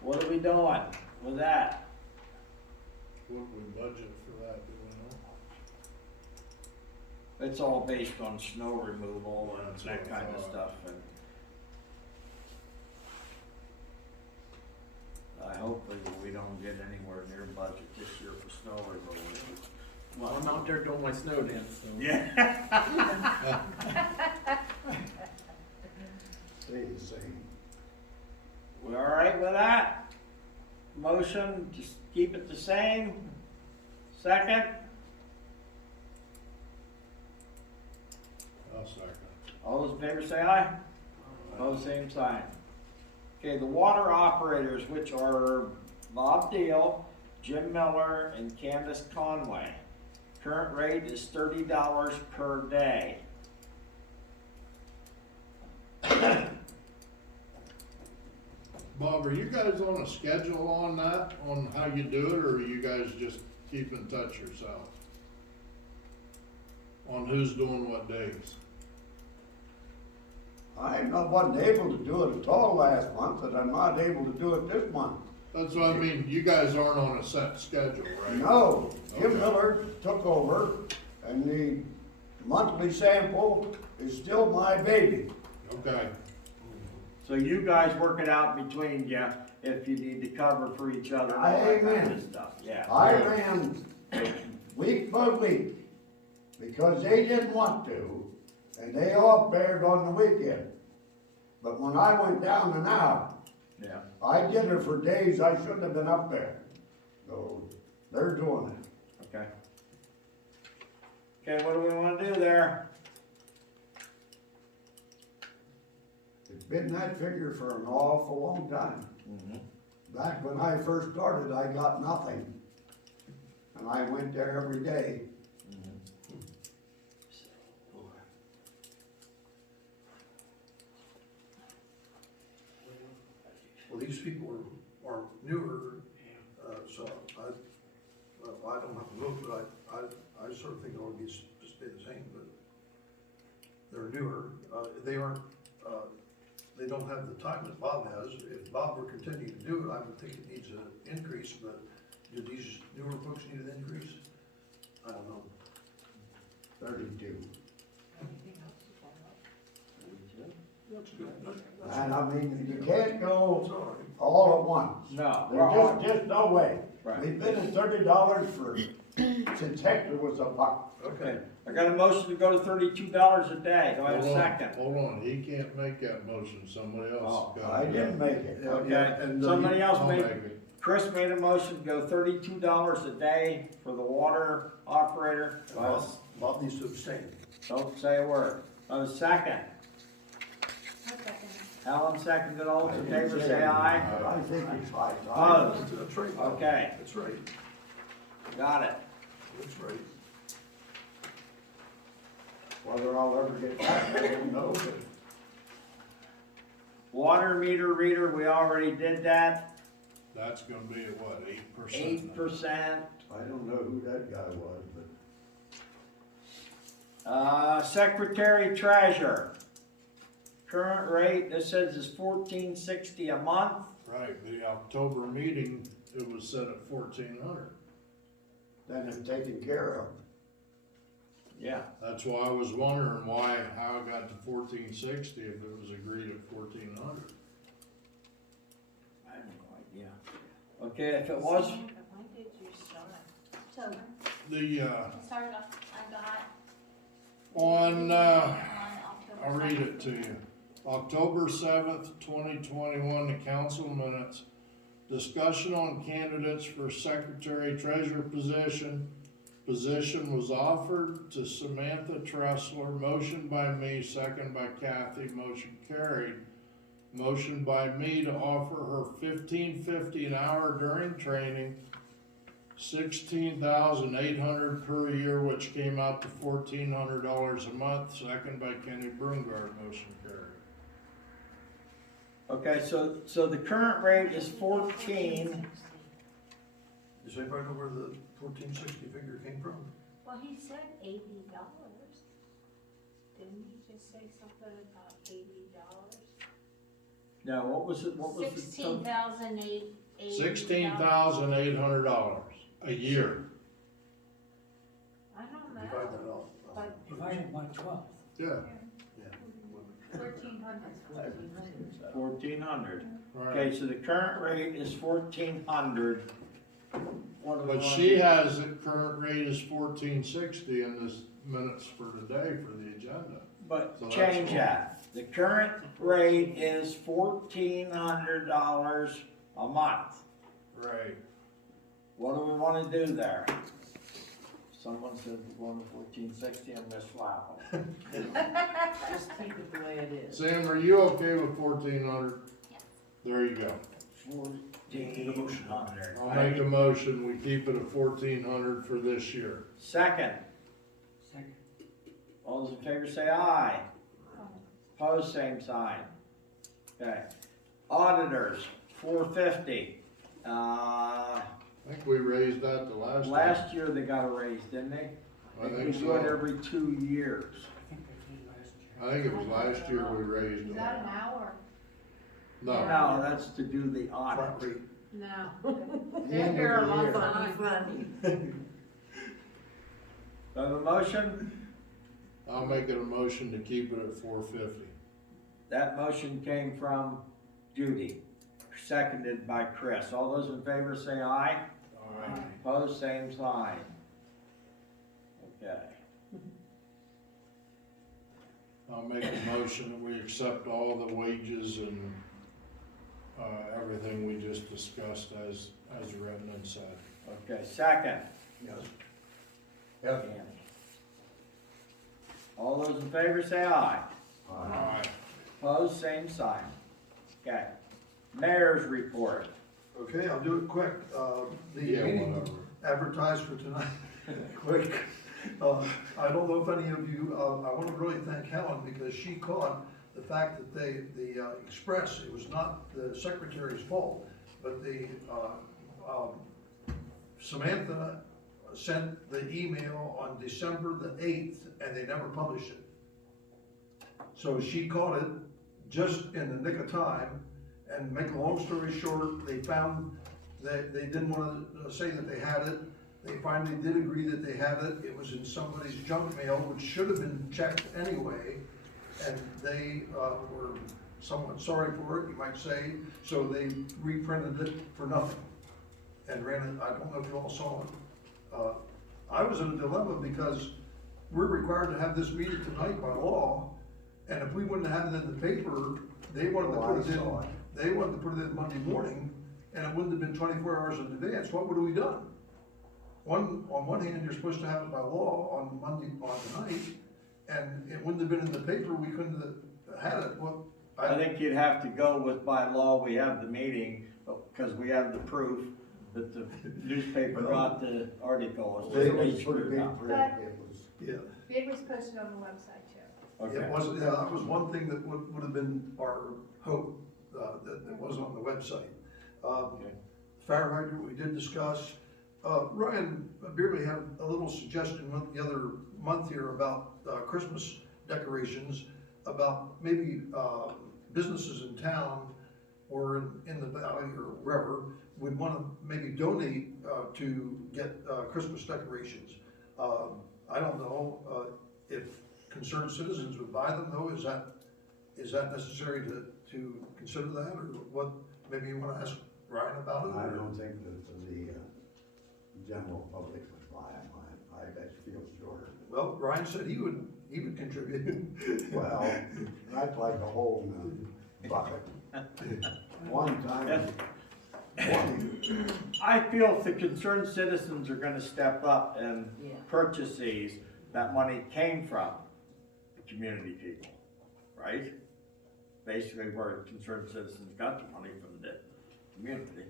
What are we doing with that? What we budget for that, do we know? It's all based on snow removal and That's that what I kind of thought. stuff, and hopefully we don't get anywhere near budget this year for snow removal. Well, I'm out there doing my snow dance, so. Yeah. Stay the same. We all right with that? Motion, just keep it the same. Second, I'll second. all those in favor say aye. Opposed, same sign. Okay, the water operators, which are Bob Deal, Jim Miller, and Candace Conway. Current rate is $30 per day. Bob, are you guys on a schedule on that, on how you do it, or you guys just keep in touch yourself? On who's doing what days? wasn't able to do it at all last month, and I'm not able to do it this month. That's what I mean, you guys aren't on a set schedule, right? No, Jim Okay. Miller took over, and the monthly sample is still my baby. Okay, So you guys work it out between you if you need to cover for each other and all that kind Amen. of stuff, yeah. I ran week by week, because they didn't want to, and they all bared on the weekend. But when I went down and out, Yeah, I did it for days I shouldn't have been up there. So, they're doing it. okay. Okay, what do we wanna do there? It's been that figure for an awful long time. Back when I first started, I got nothing. And I went there every day. Well, these people are newer, so I don't have to vote, but I sort of think it ought to be, stay the same, but they're newer, they aren't, they don't have the time that Bob has. If Bob were continuing to do it, I would think it needs an increase, but do these newer folks need an increase? I don't know. 32. That's good. And I mean, you can't It's go all right. all at once. No, we're all, There's just no way. Right. We've been at $30 for, since Hector was a buck. okay. I got a motion to go to $32 a day, do I have a hold on, second? hold on, he can't make that motion, somebody else Oh, got I it. didn't make it. Yeah, Okay, yeah, and, somebody else I'll made, make it. Chris made a motion to go $32 a day for the water operator. Bob needs to abstain. Don't say a word. A second. Helen seconded, all those in favor say aye. I think it's fine. Opposed? That's right, Bob. Okay, That's right, got it. that's right. Whether I'll ever get back, I don't know, but Water meter reader, we already did that. That's gonna be at what, 8%? 8%. I don't know who that guy was, but Secretary treasurer. Current rate, this says is $14.60 a month. Right, the October meeting, it was set at 1,400. then it's taken care of. Yeah. That's why I was wondering how it got to 1,460 if it was agreed at 1,400. I have no idea. Okay, if it was, When did you start? October. The, I started off, I got on, on October. I'll read 2nd. it to you. October 7th, 2021, the council minutes. Discussion on candidates for secretary treasurer position. Position was offered to Samantha Tressler, motion by me, second by Kathy, motion carried. Motion by me to offer her $15.50 an hour during training $16,800 per year, which came out to $1,400 a month. Second by Kenny Broomgard, motion carried. Okay, so the current rate is 14. Does anybody know where the 1460 figure came from? Well, he said $80. Didn't he just say something about $80? No, what was it, what was the? $16,800 a year. I don't know. Divide that off. But Divided by 12. Yeah. 1,400. Right. Okay, so the current rate is 1,400. What do we But wanna she do? has the current rate is 1460 in this minutes for today for the agenda. But So that's change cool. that. The current rate is $1,400 a month. Right. What do we wanna do there? Someone said we're going to 1460, I'm just laughing. Just keep it the way it is. Sam, are you okay with 1400? Yes. There you go. 1,400. I'll make a motion, we keep it at 1400 for this year. Second, Second. all those in favor say aye. Opposed, same sign. Okay. Auditors, 450. I think we raised that the last time. Last year they got a raise, didn't they? I think We do so. it every 2 years. I think they did last year. I think it was last year we raised it. hour? No, No, that's to do the audit. Flat rate. no. The end of the year. Funny. Do I have a motion? I'll make it a motion to keep it at 450. That motion came from Judy, seconded by Chris. All those in favor say aye. All right. Opposed, same sign. Okay. I'll make a motion that we accept all the wages and, everything we just discussed as written and said. Okay, second. Yes. Danny. All those in favor say aye. All right. Opposed, same sign. Okay. Mayor's report. Okay, I'll do it quick. The Yeah, meeting whatever. advertised for tonight, quick. I don't know if any of you, I want to really thank Helen because she caught the fact that the Express, it was not the secretary's fault, but Samantha sent the email on December the 8th and they never published it. So she caught it just in the nick of time, and make a long story short, they found that they didn't want to say that they had it. They finally did agree that they had it. It was in somebody's junk mail, which should have been checked anyway. And they were somewhat sorry for it, you might say. So they reprinted it for nothing and ran it. I don't know if you all saw it. I was in a dilemma because we're required to have this meeting tonight by law. And if we wouldn't have had it in the paper, they wanted to put it in. They wanted to put it in Monday morning, and it wouldn't have been 24 hours in advance. What would we done? On one hand, you're supposed to have it by law on Monday, on tonight, and it wouldn't have been in the paper, we couldn't have had it. Well, I think you'd have to go with by law, we have the meeting, because we have the proof that the newspaper got the article. They was pretty big print, it was. yeah, It was posted on the website too. Okay. it wasn't, yeah, that was one thing that would have been our hope, that it was on the website. Okay. Fire hydrant, we did discuss. Ryan Beerley had a little suggestion the other month here about Christmas decorations, about maybe businesses in town or in the valley or wherever would want to maybe donate to get Christmas decorations. I don't know if concerned citizens would buy them though. Is that necessary to consider that, or what? Maybe you want to ask Ryan about it? I or- don't think that the general public would buy them, I feel sure. Well, Ryan said he would contribute. Well, that's like a hole in the bucket. One time, I feel if the concerned citizens are gonna step up and Yeah. purchase these, that money came from the community people, right? Basically where concerned citizens got the money from the community.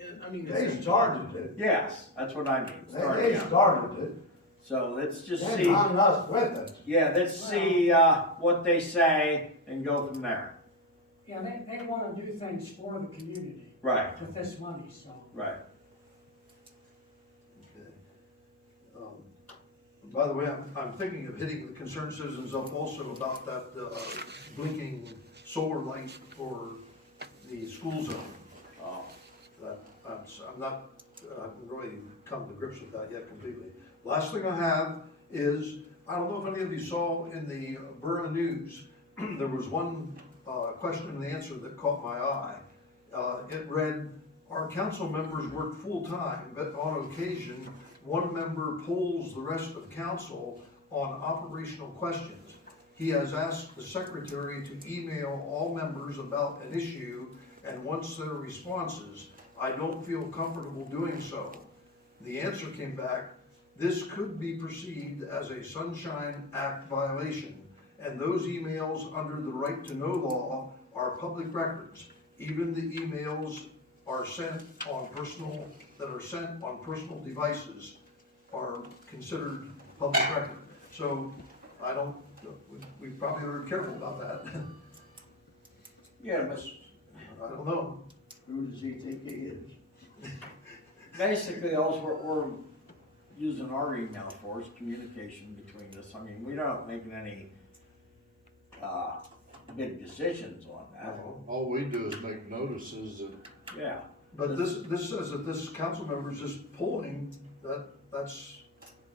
And I mean, They it's, started it. Yes, that's what I mean, They starting out. started it. So let's just Then see, on us with it. yeah, let's see, what they say and go from there. Yeah, they wanna do things for the community Right, with this money, so. right. Okay. By the way, I'm thinking of hitting the concerned citizens up also about that, blinking solar light for the school zone. Oh, That, I'm not, I haven't really come to grips with that yet completely. Last thing I have is, I don't know if any of you saw in the Borough News, there was one, question and answer that caught my eye. It read, our council members work full-time, but on occasion, one member polls the rest of council on operational questions. He has asked the secretary to email all members about an issue and wants their responses. I don't feel comfortable doing so. The answer came back, this could be perceived as a Sunshine Act violation, and those emails under the right to know law are public records. Even the emails are sent on personal devices are considered public record. So I don't, we probably ought to be careful about that. yeah, but I don't know. Who does he think he is? basically, all we're using our email for is communication between us. I mean, we're not making any, big decisions on that. All we do is make notices that, Yeah, But this says that this council member is just polling,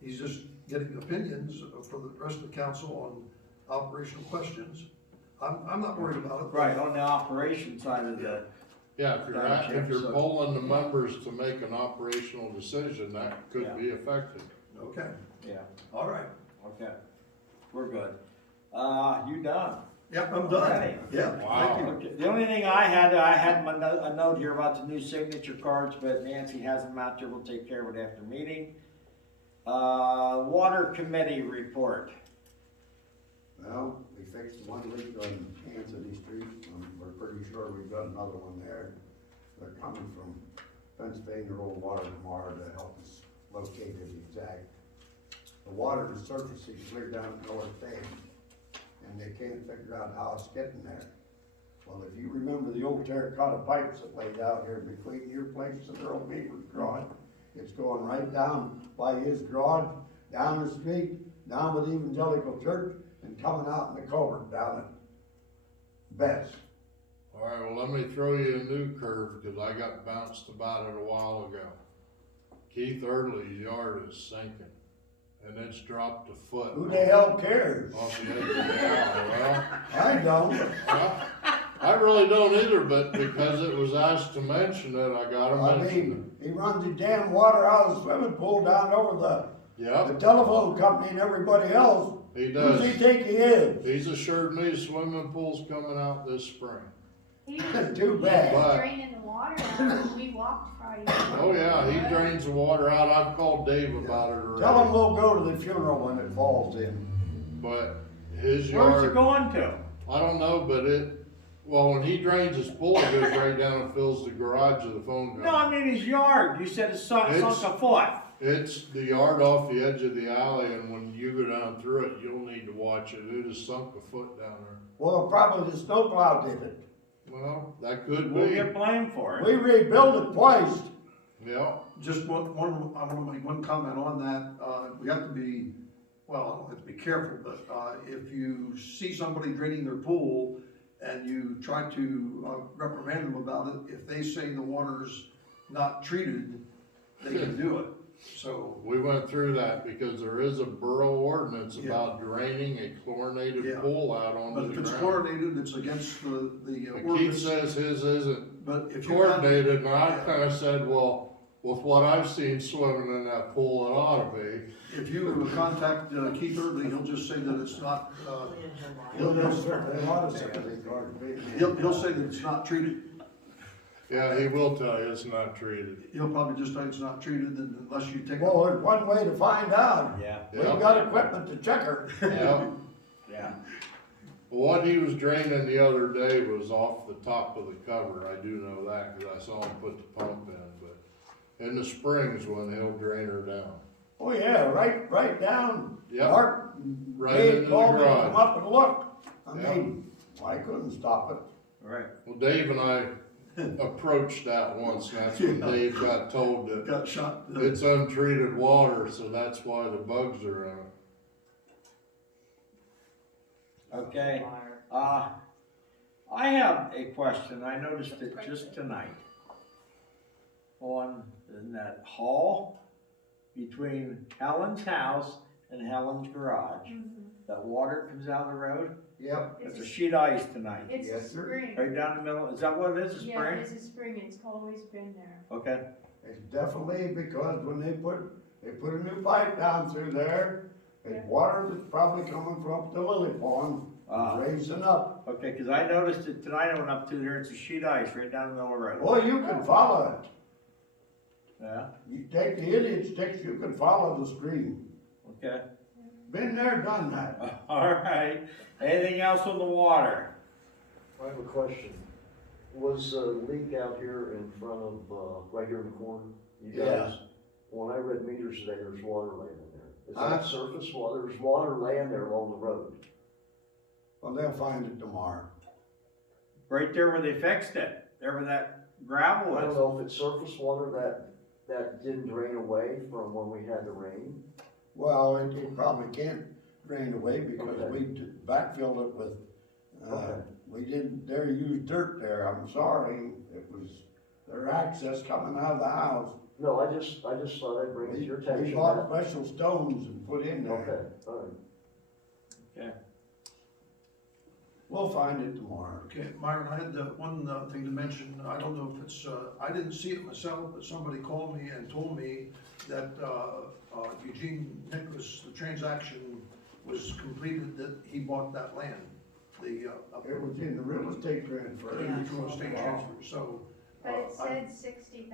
he's just getting opinions for the rest of the council on operational questions. I'm not worried about it. right, on the operation side of the, yeah, if you're polling the members to make an operational decision, that could be effective. Okay, yeah, all right. okay, we're good. You done? Yep, I'm done. Okay. Yeah, thank you. Okay, the only thing I had a note here about the new signature cards, but Nancy has them out there, we'll take care of it after meeting. Water committee report. Well, we fixed one leak on Anthony Street, we're pretty sure we've got another one there. They're coming from Pennsylvania Rural Water tomorrow to help us locate the exact. The water is surfacing clear down at North Dam, and they can't figure out how it's getting there. Well, if you remember the old terracotta pipes that laid out here between your place and Earl Beaver's garage, it's going right down by his garage, down the street, down with Evangelical Church, and coming out in the culvert down at Best. All right, well, let me throw you a new curve, because I got bounced about it a while ago. Keith Early's yard is sinking, and it's dropped a foot. Who the hell cares? Off the edge of the alley. Well, I don't. well, I really don't either, but because it was asked to mention it, I gotta I mention mean, he runs the damn water out of the swimming pool down over it. Yep, the telephone company and everybody else. he Who does. does he think he is? He's assured me swimming pool's coming out this spring. He was, Too bad. he was But- draining the water out when we walked Friday. Oh yeah, he drains the water out. I've called Dave about it already. Tell him we'll go to the funeral when it falls in. But his Where's it yard, going to? I don't know, but well, when he drains his pool, it goes right down and fills the garage of the phone No, I company. mean his yard, you said it's sunk a foot. It's the yard off the edge of the alley, and when you go down through it, you'll need to watch it. It has sunk a foot down there. Well, probably the snowplow did it. Well, that could We'll be. get blamed for it. We rebuilt it twice. Yeah, Just I want to make one comment on that. We have to be, well, I don't have to be careful, but, if you see somebody draining their pool and you try to, reprimand them about it, if they say the water's not treated, they can do it. So, we went through that because there is a borough ordinance Yeah. about draining a chlorinated Yeah. pool out onto but the if it's ground. chlorinated, it's against the But Keith ordinance. says his isn't But if you coordinated, and I Yeah. kinda said, well, with what I've seen swimming in that pool, it ought to be. if you contact Keith Early, he'll just say that it's not, He'll just certainly a lot of sympathy cards. he'll say that it's not treated. Yeah, he will tell you it's not treated. He'll probably just say it's not treated unless you take. Well, there's one way to find out. Yeah, We've Yeah. got equipment to check her. Yeah. yeah. What he was draining the other day was off the top of the cover. I do know that, cause I saw him put the pump in, but In the springs when he'll drain her down. Oh, yeah, right down. Yep. Mark, Right Dave into the called me to garage. come up and look. I Yeah. mean, I couldn't stop it. Right. Well, Dave and I approached that once, and that's when Yeah. Dave got told that Got shot. it's untreated water, so that's why the bugs are in it. Okay, I have a question, I noticed it just tonight. In that hall between Helen's house and Helen's garage, that water comes out of the road, Yep. it's a sheet ice tonight. It's a Yes, sir. spring. Right down the middle, is that what it is, a Yeah, spring? it's a spring, it's always been there. Okay, It's definitely because when they put a new pipe down through there, it's water that's probably coming from the lily pond, raising up. okay, cause I noticed it tonight, I went up to there, it's a sheet ice right down the middle of the road. Boy, you can follow it. Yeah, You take the idiot sticks, you can follow the stream. okay, Been there, done that. alright, anything else on the water? I have a question. Was a leak out here in front of, right here in the corner? You guys, when I read meters today, there's water laying in there. Is Huh? that surface water? There's water laying there along the road. Well, they'll find it tomorrow. Right there where they fixed it, there where that gravel I don't is. know if it's surface water that didn't drain away from when we had the rain. Well, it probably can't drain away because Okay. we backfilled it with, Okay. we didn't dare use dirt there, I'm sorry. It was their access coming out of the house. No, I just thought I'd bring it to your We attention. bought special stones and put in there. Okay, all right. Okay. We'll find it tomorrow. Okay, Myron, I had one thing to mention. I don't know if it's, I didn't see it myself, but somebody called me and told me that Eugene Nicholas, the transaction was completed, that he bought that land. It was in the real estate transfer. Real estate transfer, so. But it I- said $60,000.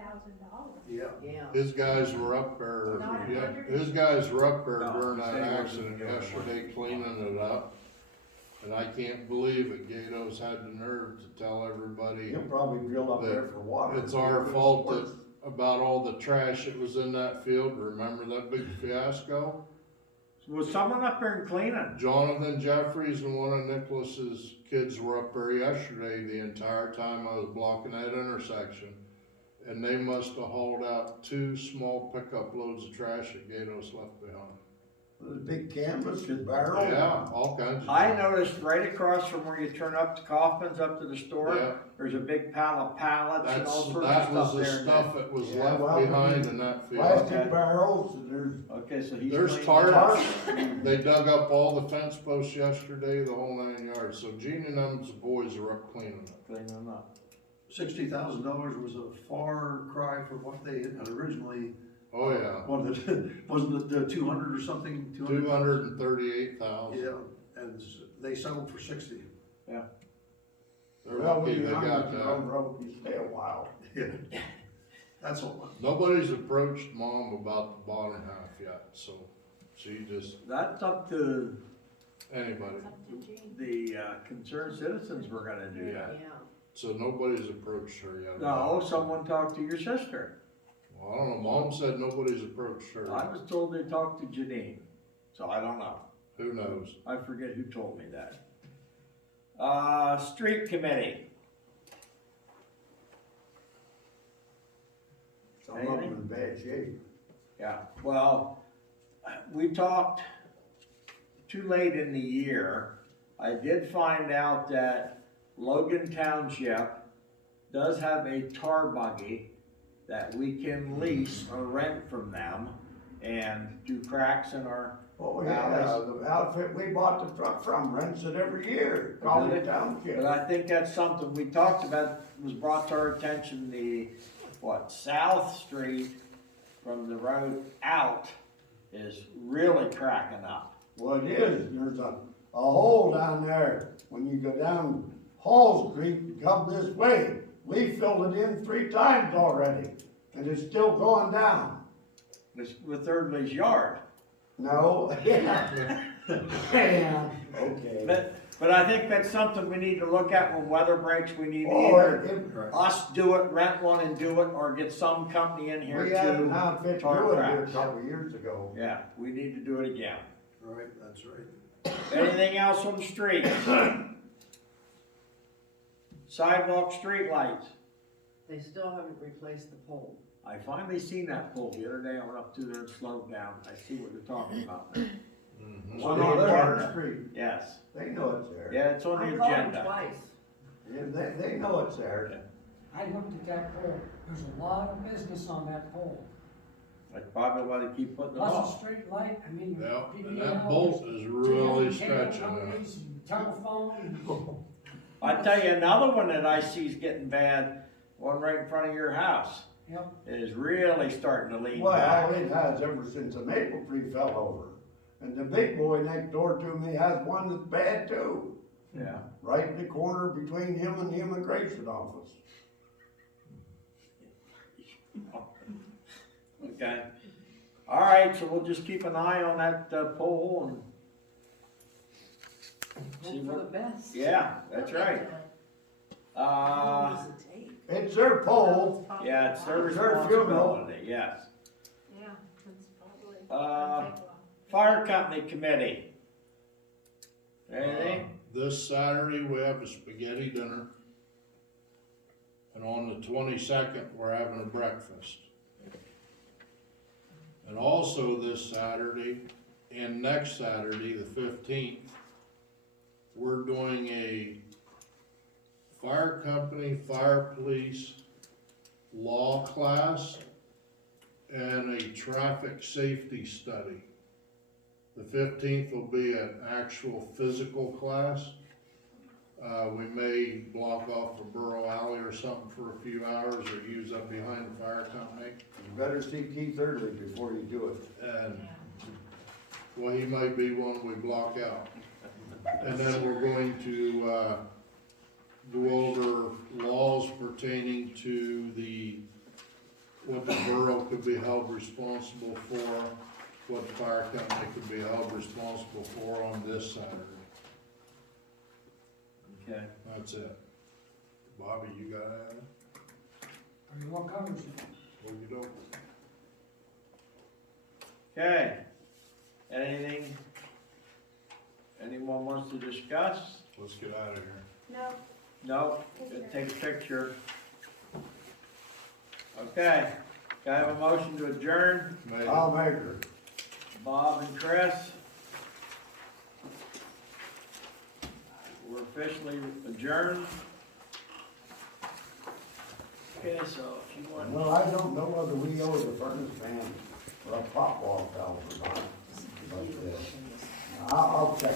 Yeah. Yeah. His guys were up there, Not a yeah, hundred? his guys were up there No, during that they wasn't accident the only one. yesterday cleaning it up. And I can't believe it, Gato's had the nerve to tell everybody He'll probably drill up there for water. it's our fault that, about all the trash that was in that field. Remember that big fiasco? Was someone up there and cleaning? Jonathan Jeffries and one of Nicholas's kids were up there yesterday the entire time I was blocking that intersection. And they must have hauled out 2 small pickup loads of trash that Gato's left behind. The big canvas and barrel. Yeah, all kinds of. I noticed right across from where you turn up to Kaufman's up to the store, Yeah. there's a big pile of pallets and all sorts of That was stuff the there. stuff that was Yeah, left well, behind in that field. Plastic barrels, and there's Okay, so he's There's cleaning it up. tarps, they dug up all the fence posts yesterday, the whole 9 yards, so Gene and them's boys are up cleaning it. Cleaning them up. $60,000 was a far cry from what they had originally. Oh, yeah, Wasn't it the 200 or something? 238,000. Yeah, and they settled for 60. They're well, lucky when they you're got on your own that. rope, you stay a while. Yeah. That's all. Nobody's approached Mom about the bottom half yet, so she just, That's up to anybody. the concerned citizens we're gonna do that. Yeah. So nobody's approached her yet. No, someone talked to your sister. Well, I don't know, Mom said nobody's approached her. I was told they talked to Janine, so I don't know. Who knows? I forget who told me that. Street committee. Some of them in bad shape. Yeah, well, we talked too late in the year. I did find out that Logan Township does have a tar buggy that we can lease or rent from them and do cracks in our Oh, yeah, alleys. the outfit we bought the truck from rents it every year, call it Township. But I think that's something we talked about, was brought to our attention, South Street from the road out is really cracking up. Well, it is, there's a hole down there, when you go down Hall Street, and come this way. We filled it in 3 times already, and it's still going down. It's with Thirdly's yard. No, yeah. Yeah, okay. But But I think that's something we need to look at when weather breaks. We need to Oh, either us do it, rent one and do it, or get some company in here We had an to outfit do tar it here a tracks. couple of years ago. Yeah, we need to do it again. Right, that's right. Anything else on the street? Sidewalk, street lights. They still haven't replaced the pole. I finally seen that pole the other day. I went up to there and slowed down. I see what you're talking about now. Mhm. On the agenda. Street, Yes, they know it's there. yeah, it's on I the called them agenda. twice. Yeah, they know it's there. I looked at that pole, there's a lot of business on that pole. That's probably why they keep putting it Plus a off. street light, I mean. Yeah, people, and you that know, bolt is really two different stretching cable out. companies and telephone and I tell you, another one that I see is getting bad, one right in front of your house, Yep. is really starting to lean Well, back. it has ever since the maple tree fell over. And the big boy next door to me has one that's bad too, Yeah. right in the corner between him and the immigration office. Okay. All right, so we'll just keep an eye on that pole and see Hope for the what. best. Yeah, that's right. How long Uh, does it take? It's their pole. yeah, it's their It's their funeral. responsibility. Yes. Yeah, that's probably. Uh, Fire company committee. Anything? This Saturday, we have a spaghetti dinner. And on the 22nd, we're having a breakfast. And also this Saturday and next Saturday, the 15th, we're doing a fire company, fire police law class and a traffic safety study. The 15th will be an actual physical class. We may block off a Borough Alley or something for a few hours or use up behind the fire company. You better see Keith early before you do it. And, well, he might be one we block out. And then we're going to, go over laws pertaining to what the borough could be held responsible for, what the fire company could be held responsible for on this Saturday. Okay. That's it. Bobby, you got anything? Are you all covers it? Okey-doke. Okay. Anything anyone wants to discuss? Let's get out of here. No, No? Just take a picture. Okay. Can I have a motion to adjourn? Maybe. I'll measure. Bob and Chris? We're officially adjourned. Okay, so if you want. Well, I don't know whether we owe the furnace man or a pop wall valve or not. But, I'll check.